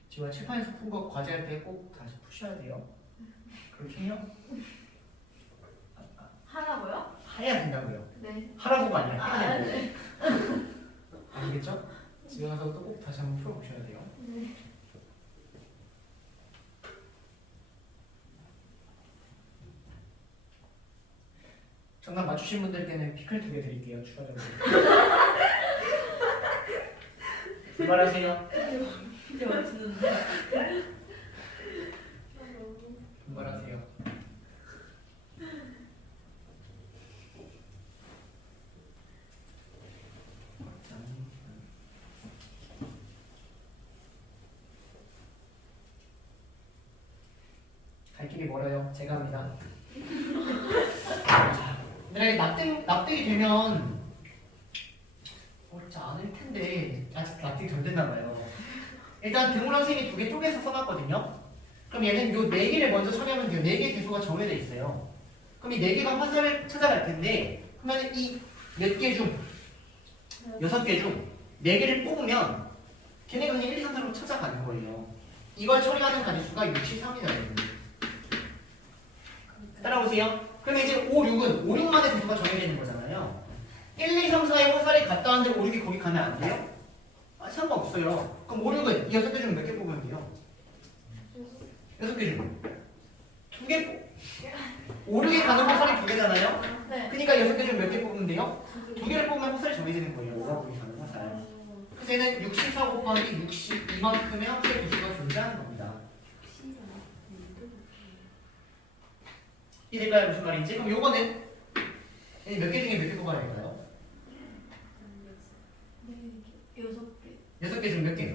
지금 칠판에서 푼 거 과제할 때 꼭 다시 푸셔야 돼요. 그렇게 해요? 하라고요? 해야 된다고요. 네. 하라고가 아니라 아, 해야 돼요. 네. 아시겠죠? 집에 가서 또 꼭 다시 한번 풀어보셔야 돼요. 네. 정답 맞추신 분들께는 피클 2개 드릴게요. 추가적으로. 분발하세요. 이제 맞추는데. 분발하세요. 갈 길이 멀어요. 제가 합니다. 근데 납득이 되면 어렵지 않을 텐데 아직 납득이 덜 됐나 봐요. 일단 등호랑생이 2개 쪼개서 써놨거든요. 그럼 얘는 요 4개를 먼저 처리하면 돼요. 4개의 개수가 정해져 있어요. 그럼 이 4개가 화살을 찾아갈 텐데 그러면 이 몇 개 중 6개 중 4개를 뽑으면 걔네가 그냥 1, 2, 3, 4로 찾아가는 거예요. 이걸 처리하는 가지수가 63이다. 따라오세요. 그럼 이제 5, 6은 5, 6만의 개수가 정해지는 거잖아요. 1, 2, 3, 4의 화살이 갔다 왔는데 5, 6이 거기 가면 안 돼요? 아, 상관없어요. 그럼 5, 6은 이 6개 중 몇 개 뽑으면 돼요? 6개 중 2개 5, 6이 가는 화살이 2개잖아요? 네. 그러니까 6개 중 몇 개 뽑으면 돼요? 2개를 뽑으면 화살이 정해지는 거예요. 5가 거기 가는 화살. 그래서 얘는 64 곱하기 62만큼의 합계 개수가 존재하는 겁니다. 이해될까요? 무슨 말인지? 그럼 요거는 몇 개 중에 몇 개 뽑아야 될까요? 6개 중 몇 개?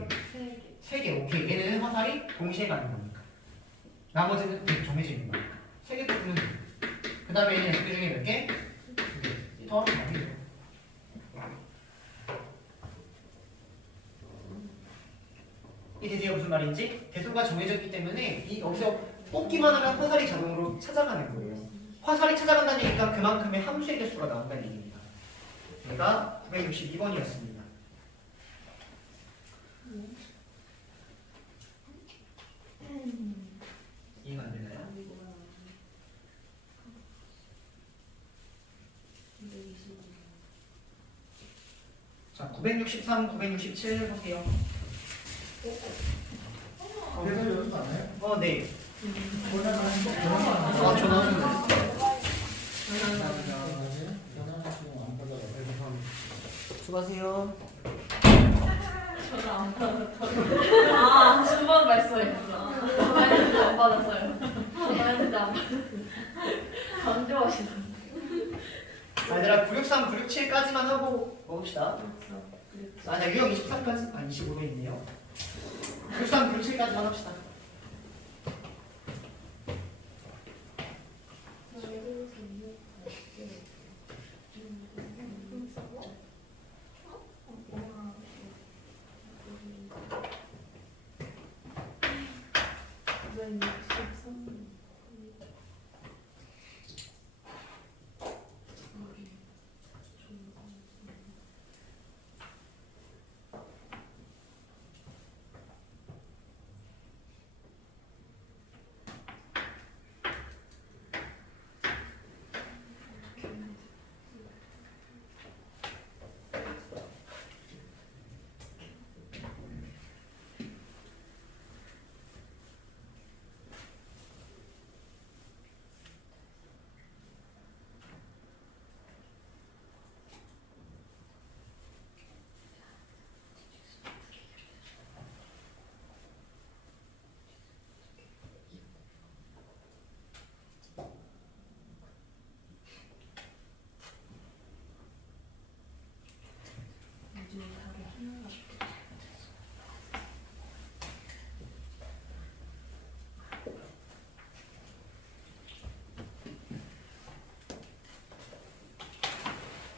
3개. 오케이. 얘는 화살이 동시에 가는 거니까. 나머지는 정해져 있는 거니까. 3개 뽑으면 돼. 그 다음에 얘는 6개 중에 몇 개? 2개. 더하면 답이죠. 이해되세요? 무슨 말인지? 대소가 정해졌기 때문에 이 여기서 뽑기만 하면 화살이 자동으로 찾아가는 거예요. 화살이 찾아간다는 얘기가 그만큼의 함수의 개수가 나온다는 얘기입니다. 얘가 962번이었습니다. 이해가 안 되나요? 자, 963, 967 보세요. 그래서 연습 안 해요? 네. 전화 안 해요? 전화 좀 전화 안 받아요. 수고하세요. 저도 안 받았어요. 아, 두 번 말씀했어. 저는 안 받았어요. 저는 안 받았어요. 안 좋아하시나? 자, 얘들아 963, 967까지만 하고 먹읍시다. 아니야, 유형 23까지? 아, 25로 있네요. 963, 967까지만 합시다.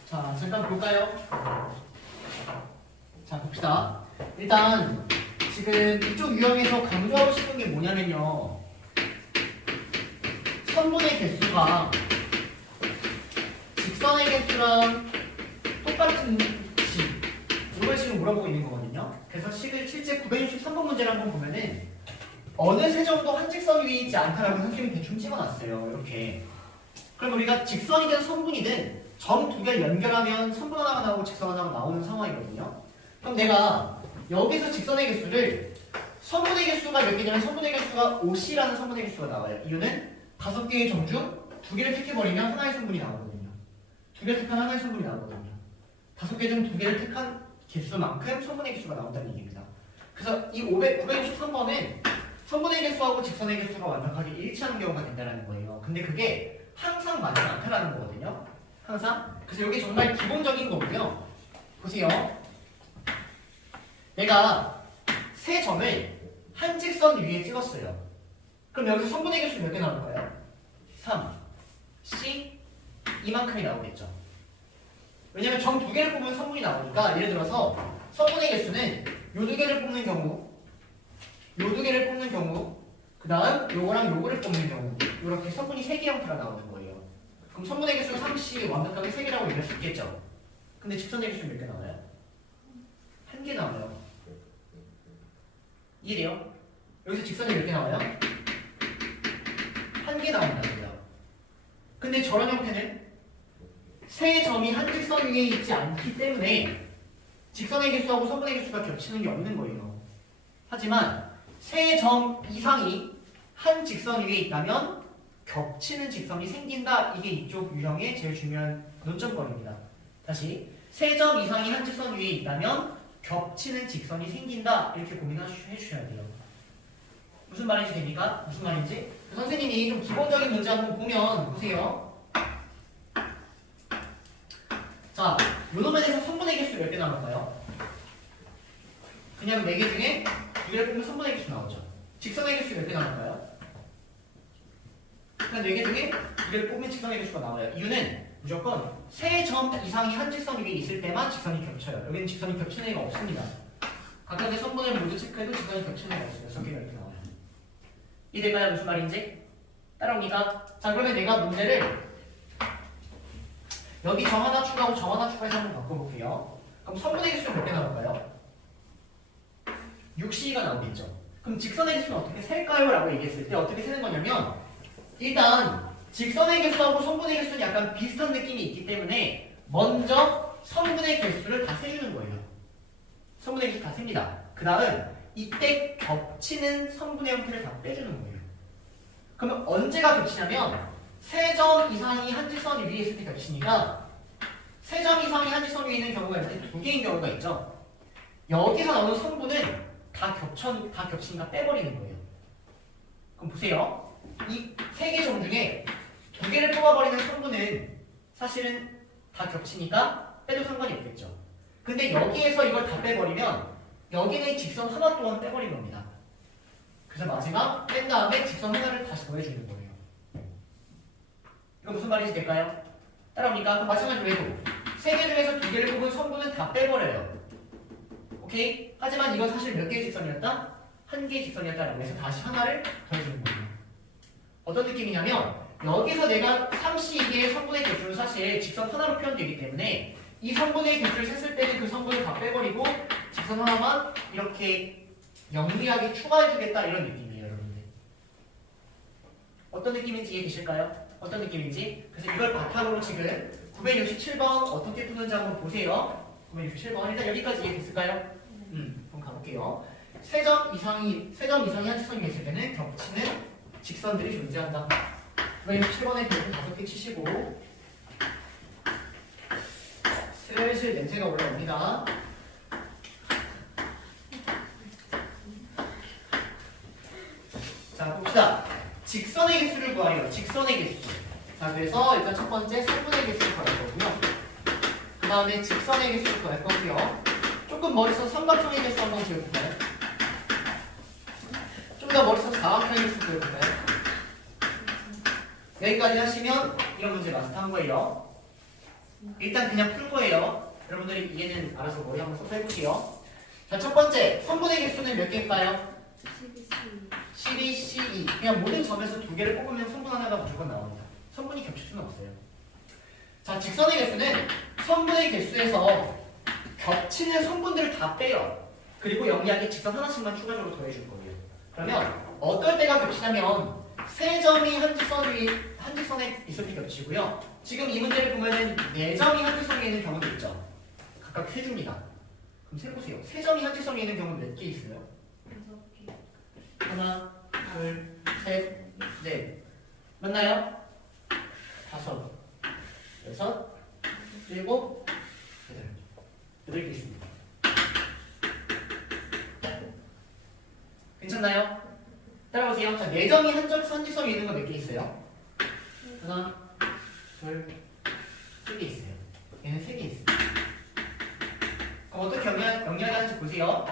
자, 잠깐 볼까요? 자, 봅시다. 일단 지금 이쪽 유형에서 강조하고 싶은 게 뭐냐면요. 선분의 개수가 직선의 개수랑 똑같은지 이걸 지금 물어보고 있는 거거든요. 그래서 실제 963번 문제를 한번 보면은 어느 세 점도 한 직선 위에 있지 않다라고 선생님이 대충 찍어놨어요. 이렇게. 그럼 우리가 직선이든 선분이든 점 두 개를 연결하면 선분 하나가 나오고 직선 하나가 나오는 상황이거든요. 그럼 내가 여기서 직선의 개수를 선분의 개수가 몇 개냐면 선분의 개수가 5C라는 선분의 개수가 나와요. 이유는 5개의 점 중 2개를 택해버리면 하나의 선분이 나오거든요. 2개를 택한 하나의 선분이 나오거든요. 5개 중 2개를 택한 개수만큼 선분의 개수가 나온다는 얘기입니다. 그래서 이 963번은 선분의 개수하고 직선의 개수가 완벽하게 일치하는 경우가 된다는 거예요. 근데 그게 항상 맞지 않다라는 거거든요. 항상. 그래서 이게 정말 기본적인 거고요. 보세요. 내가 세 점을 한 직선 위에 찍었어요. 그럼 여기서 선분의 개수 몇 개 나올까요? 3, C, 이만큼이 나오겠죠. 왜냐면 점 두 개를 뽑으면 선분이 나오니까 예를 들어서 선분의 개수는 요 두 개를 뽑는 경우, 요 두 개를 뽑는 경우, 그 다음 요거랑 요거를 뽑는 경우 이렇게 선분이 3개 형태가 나오는 거예요. 그럼 선분의 개수가 3씩 완벽하게 3개라고 얘기할 수 있겠죠. 근데 직선의 개수는 몇 개 나와요? 1개 나와요. 이해돼요? 여기서 직선이 몇 개 나와요? 1개 나온다고요. 근데 저런 형태는 세 점이 한 직선 위에 있지 않기 때문에 직선의 개수하고 선분의 개수가 겹치는 게 없는 거예요. 하지만 세 점 이상이 한 직선 위에 있다면 겹치는 직선이 생긴다. 이게 이쪽 유형의 제일 중요한 논점거리입니다. 다시 세 점 이상이 한 직선 위에 있다면 겹치는 직선이 생긴다. 이렇게 고민해 주셔야 돼요. 무슨 말인지 됩니까? 무슨 말인지? 선생님이 좀 기본적인 문제 한번 보면 보세요. 자, 요 도면에서 선분의 개수 몇 개 나올까요? 그냥 4개 중에 2개를 뽑으면 선분의 개수 나오죠. 직선의 개수 몇 개 나올까요? 그냥 4개 중에 2개를 뽑으면 직선의 개수가 나와요. 이유는 무조건 세 점 이상이 한 직선 위에 있을 때만 직선이 겹쳐요. 여기는 직선이 겹치는 애가 없습니다. 각각의 선분을 모두 체크해도 직선이 겹치는 애가 없어요. 6개가 이렇게 나와요. 이해될까요? 무슨 말인지? 따라옵니까? 자, 그러면 내가 문제를 여기 점 하나 추가하고 점 하나 추가해서 한번 바꿔볼게요. 그럼 선분의 개수는 몇 개 나올까요? 6C가 나오겠죠. 그럼 직선의 개수는 어떻게 셀까요? 라고 얘기했을 때 어떻게 세는 거냐면 일단 직선의 개수하고 선분의 개수는 약간 비슷한 느낌이 있기 때문에 먼저 선분의 개수를 다 세주는 거예요. 선분의 개수 다 셉니다. 그 다음 이때 겹치는 선분의 형태를 다 빼주는 거예요. 그러면 언제가 겹치냐면 세 점 이상이 한 직선 위에 있을 때 겹치니까 세 점 이상의 한직선이 있는 경우가 이렇게 두 개인 경우가 있죠. 여기서 나오는 성분은 다 겹치니까 빼버리는 거예요. 그럼 보세요. 이 세 개 점 중에 두 개를 뽑아버리는 성분은 사실은 다 겹치니까 빼도 상관이 없겠죠. 근데 여기에서 이걸 다 빼버리면 여기는 직선 하나 동안 빼버린 겁니다. 그래서 마지막 뺀 다음에 직선 하나를 다시 더해주는 거예요. 이거 무슨 말인지 될까요? 따라오니까 그럼 마찬가지로 해도 세 개 중에서 두 개를 뽑은 성분은 다 빼버려요. 오케이? 하지만 이건 사실 몇 개의 직선이었다? 한 개의 직선이었다라고 해서 다시 하나를 더해주는 거예요. 어떤 느낌이냐면 여기서 내가 32개의 성분의 개수는 사실 직선 하나로 표현되기 때문에 이 성분의 개수를 셌을 때는 그 성분을 다 빼버리고 직선 하나만 이렇게 영리하게 추가해주겠다 이런 느낌이에요, 여러분들. 어떤 느낌인지 이해되실까요? 어떤 느낌인지? 그래서 이걸 바탕으로 지금 967번 어떻게 푸는지 한번 보세요. 967번 일단 여기까지 이해됐을까요? 그럼 가볼게요. 세 점 이상의 한직선이 있을 때는 겹치는 직선들이 존재한다. 967번에 별표 5개 치시고 슬슬 냄새가 올라옵니다. 자, 봅시다. 직선의 개수를 구하래요. 직선의 개수. 자, 그래서 일단 첫 번째 성분의 개수를 구할 거고요. 그 다음에 직선의 개수를 구할 거고요. 조금 머릿속 삼각형의 개수 한번 구해볼까요? 좀 더 머릿속 사각형의 개수 구해볼까요? 여기까지 하시면 이런 문제 마스터한 거예요. 일단 그냥 풀 거예요. 여러분들이 이해는 알아서 머리 한번 써서 해볼게요. 자, 첫 번째 성분의 개수는 몇 개일까요? 12, 12. 그냥 모든 점에서 두 개를 뽑으면 성분 하나가 무조건 나옵니다. 성분이 겹칠 수는 없어요. 자, 직선의 개수는 성분의 개수에서 겹치는 성분들을 다 빼요. 그리고 영리하게 직선 하나씩만 추가적으로 더해줄 거예요. 그러면 어떨 때가 겹치냐면 세 점이 한직선에 있을 때 겹치고요. 지금 이 문제를 보면은 네 점이 한직선에 있는 경우도 있죠. 각각 세 줍니다. 그럼 세보세요. 세 점이 한직선에 있는 경우는 몇 개 있어요? 하나, 둘, 셋, 넷. 맞나요? 다섯, 여섯, 일곱, 여덟 개 있습니다. 괜찮나요? 따라오세요. 자, 네 점이 한직선이 있는 거 몇 개 있어요? 하나, 둘, 세 개 있어요. 얘는 세 개 있어요. 그럼 어떻게 영리하게 하는지 보세요.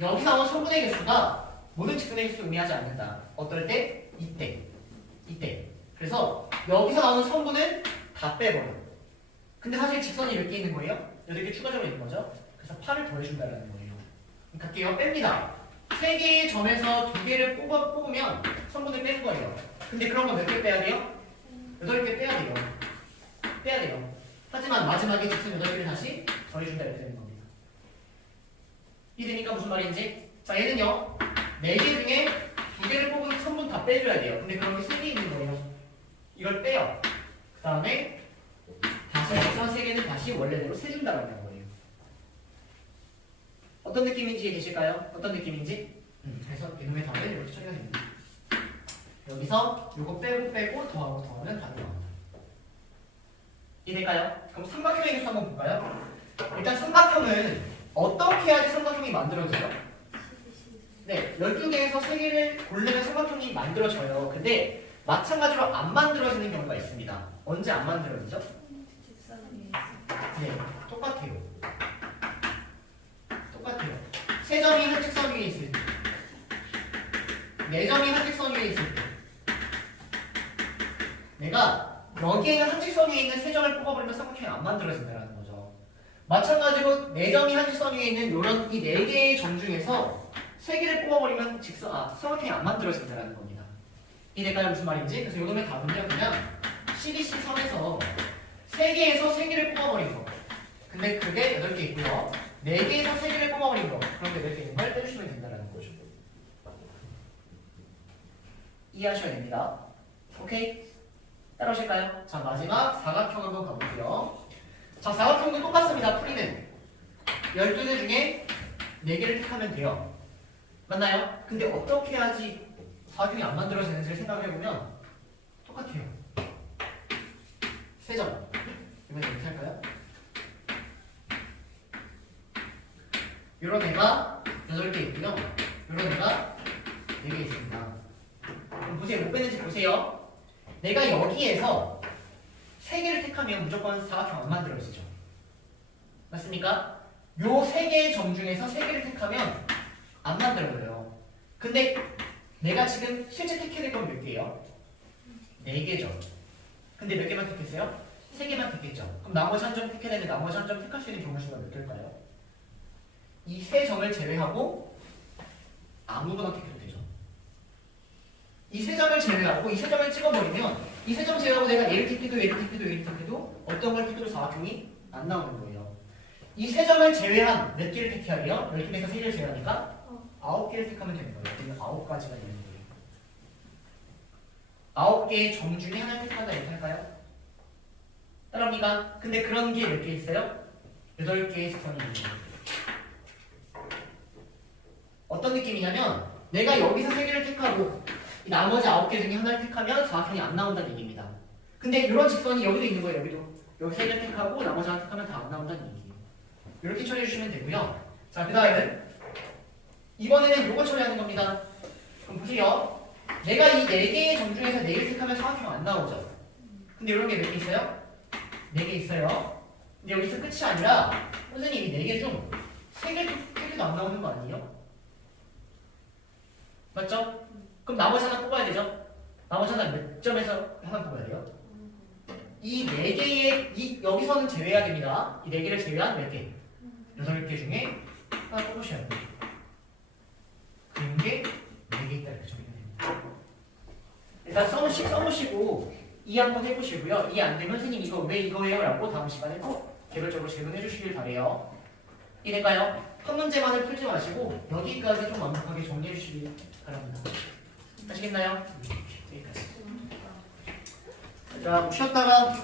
여기서 나온 성분의 개수가 모든 직선의 개수를 의미하지 않는다. 어떨 때? 이때. 그래서 여기서 나오는 성분은 다 빼버려. 근데 사실 직선이 몇 개 있는 거예요? 8개 추가적으로 있는 거죠. 그래서 8을 더해준다는 거예요. 갈게요. 뺍니다. 3개의 점에서 2개를 뽑으면 성분을 빼는 거예요. 근데 그런 거 몇 개 빼야 돼요? 8개 빼야 돼요. 하지만 마지막에 직선 8개를 다시 더해준다 이렇게 되는 겁니다. 이해되니까 무슨 말인지? 자, 얘는요. 4개 중에 2개를 뽑은 성분 다 빼줘야 돼요. 근데 그런 게 3개 있는 거예요. 이걸 빼요. 그 다음에 다시 직선 3개는 다시 원래대로 세준다고 하는 거예요. 어떤 느낌인지 이해되실까요? 어떤 느낌인지? 그래서 이놈의 답은 이렇게 처리가 됩니다. 여기서 요거 빼고 더하면 답이 나옵니다. 이해될까요? 그럼 삼각형의 개수 한번 볼까요? 일단 삼각형은 어떻게 해야지 삼각형이 만들어져요? 네, 12개에서 3개를 고르면 삼각형이 만들어져요. 근데 마찬가지로 안 만들어지는 경우가 있습니다. 언제 안 만들어지죠? 네, 똑같아요. 3점이 한직선 위에 있을 때, 4점이 한직선 위에 있을 때, 내가 여기에는 한직선 위에 있는 3점을 뽑아버리면 삼각형이 안 만들어진다는 거죠. 마찬가지로 4점이 한직선 위에 있는 이런 이 4개의 점 중에서 3개를 뽑아버리면 삼각형이 안 만들어진다는 겁니다. 이해될까요? 무슨 말인지? 그래서 이놈의 답은요, 그냥 CBC선에서 3개에서 3개를 뽑아버린 거. 근데 그게 8개 있고요. 4개에서 3개를 뽑아버린 거. 그런데 8개 있는 걸 빼주시면 된다는 거죠. 이해하셔야 됩니다. 오케이? 따라오실까요? 자, 마지막 사각형 한번 가볼게요. 자, 사각형도 똑같습니다. 풀이는 12개 중에 4개를 택하면 돼요. 맞나요? 근데 어떻게 해야지 사각형이 안 만들어지는지를 생각해보면 똑같아요. 3점. 이번에 이렇게 할까요? 요런 애가 8개 있고요. 요런 애가 4개 있습니다. 그럼 보세요. 못 뺐는지 보세요. 내가 여기에서 3개를 택하면 무조건 사각형 안 만들어지죠. 맞습니까? 요 3개의 점 중에서 3개를 택하면 안 만들어져요. 근데 내가 지금 실제 택해야 될 건 몇 개예요? 4개죠. 근데 몇 개만 택했어요? 3개만 택했죠. 그럼 나머지 한 점 택해야 되는데 나머지 한 점 택할 수 있는 경우 수가 몇 개일까요? 이 3점을 제외하고 아무거나 택해도 되죠. 이 3점을 제외하고 이 3점을 찍어버리면 이 3점 제외하고 내가 얘를 택해도 얘를 택해도 얘를 택해도 어떤 걸 택해도 사각형이 안 나오는 거예요. 이 3점을 제외한 몇 개를 택해야 돼요? 10개에서 3개를 제외하니까 9개를 택하면 되는 거예요. 그러면 9가지가 되는 거예요. 9개의 점 중에 하나를 택한다 이렇게 할까요? 따라옵니까? 근데 그런 게 몇 개 있어요? 8개의 직선이 있는 거예요. 어떤 느낌이냐면 내가 여기서 3개를 택하고 이 나머지 9개 중에 하나를 택하면 사각형이 안 나온다는 얘기입니다. 근데 이런 직선이 여기도 있는 거예요. 여기도. 여기 3개를 택하고 나머지 하나 택하면 다 안 나온다는 얘기예요. 이렇게 처리해 주시면 되고요. 자, 그 다음에는 이번에는 요거 처리하는 겁니다. 그럼 보세요. 내가 이 4개의 점 중에서 4개를 택하면 사각형 안 나오죠. 근데 이런 게 몇 개 있어요? 4개 있어요. 근데 여기서 끝이 아니라 선생님이 4개 중 3개 택해도 안 나오는 거 아니에요? 맞죠? 그럼 나머지 하나 뽑아야 되죠? 나머지 하나 몇 점에서 하나 뽑아야 돼요? 이 4개의 여기서는 제외해야 됩니다. 이 4개를 제외한 몇 개? 8개 중에 하나 뽑으셔야 돼요. 그런 게 4개 있다 이렇게 적으면 됩니다. 일단 써보시고 이 한번 해보시고요. 이 안 되면 선생님 이거 왜 이거예요? 라고 다음 시간에 꼭 개별적으로 질문해 주시길 바래요. 이해될까요? 한 문제만을 풀지 마시고 여기까지 좀 완벽하게 정리해 주시길 바랍니다. 아시겠나요? 여기까지. 자, 쉬었다가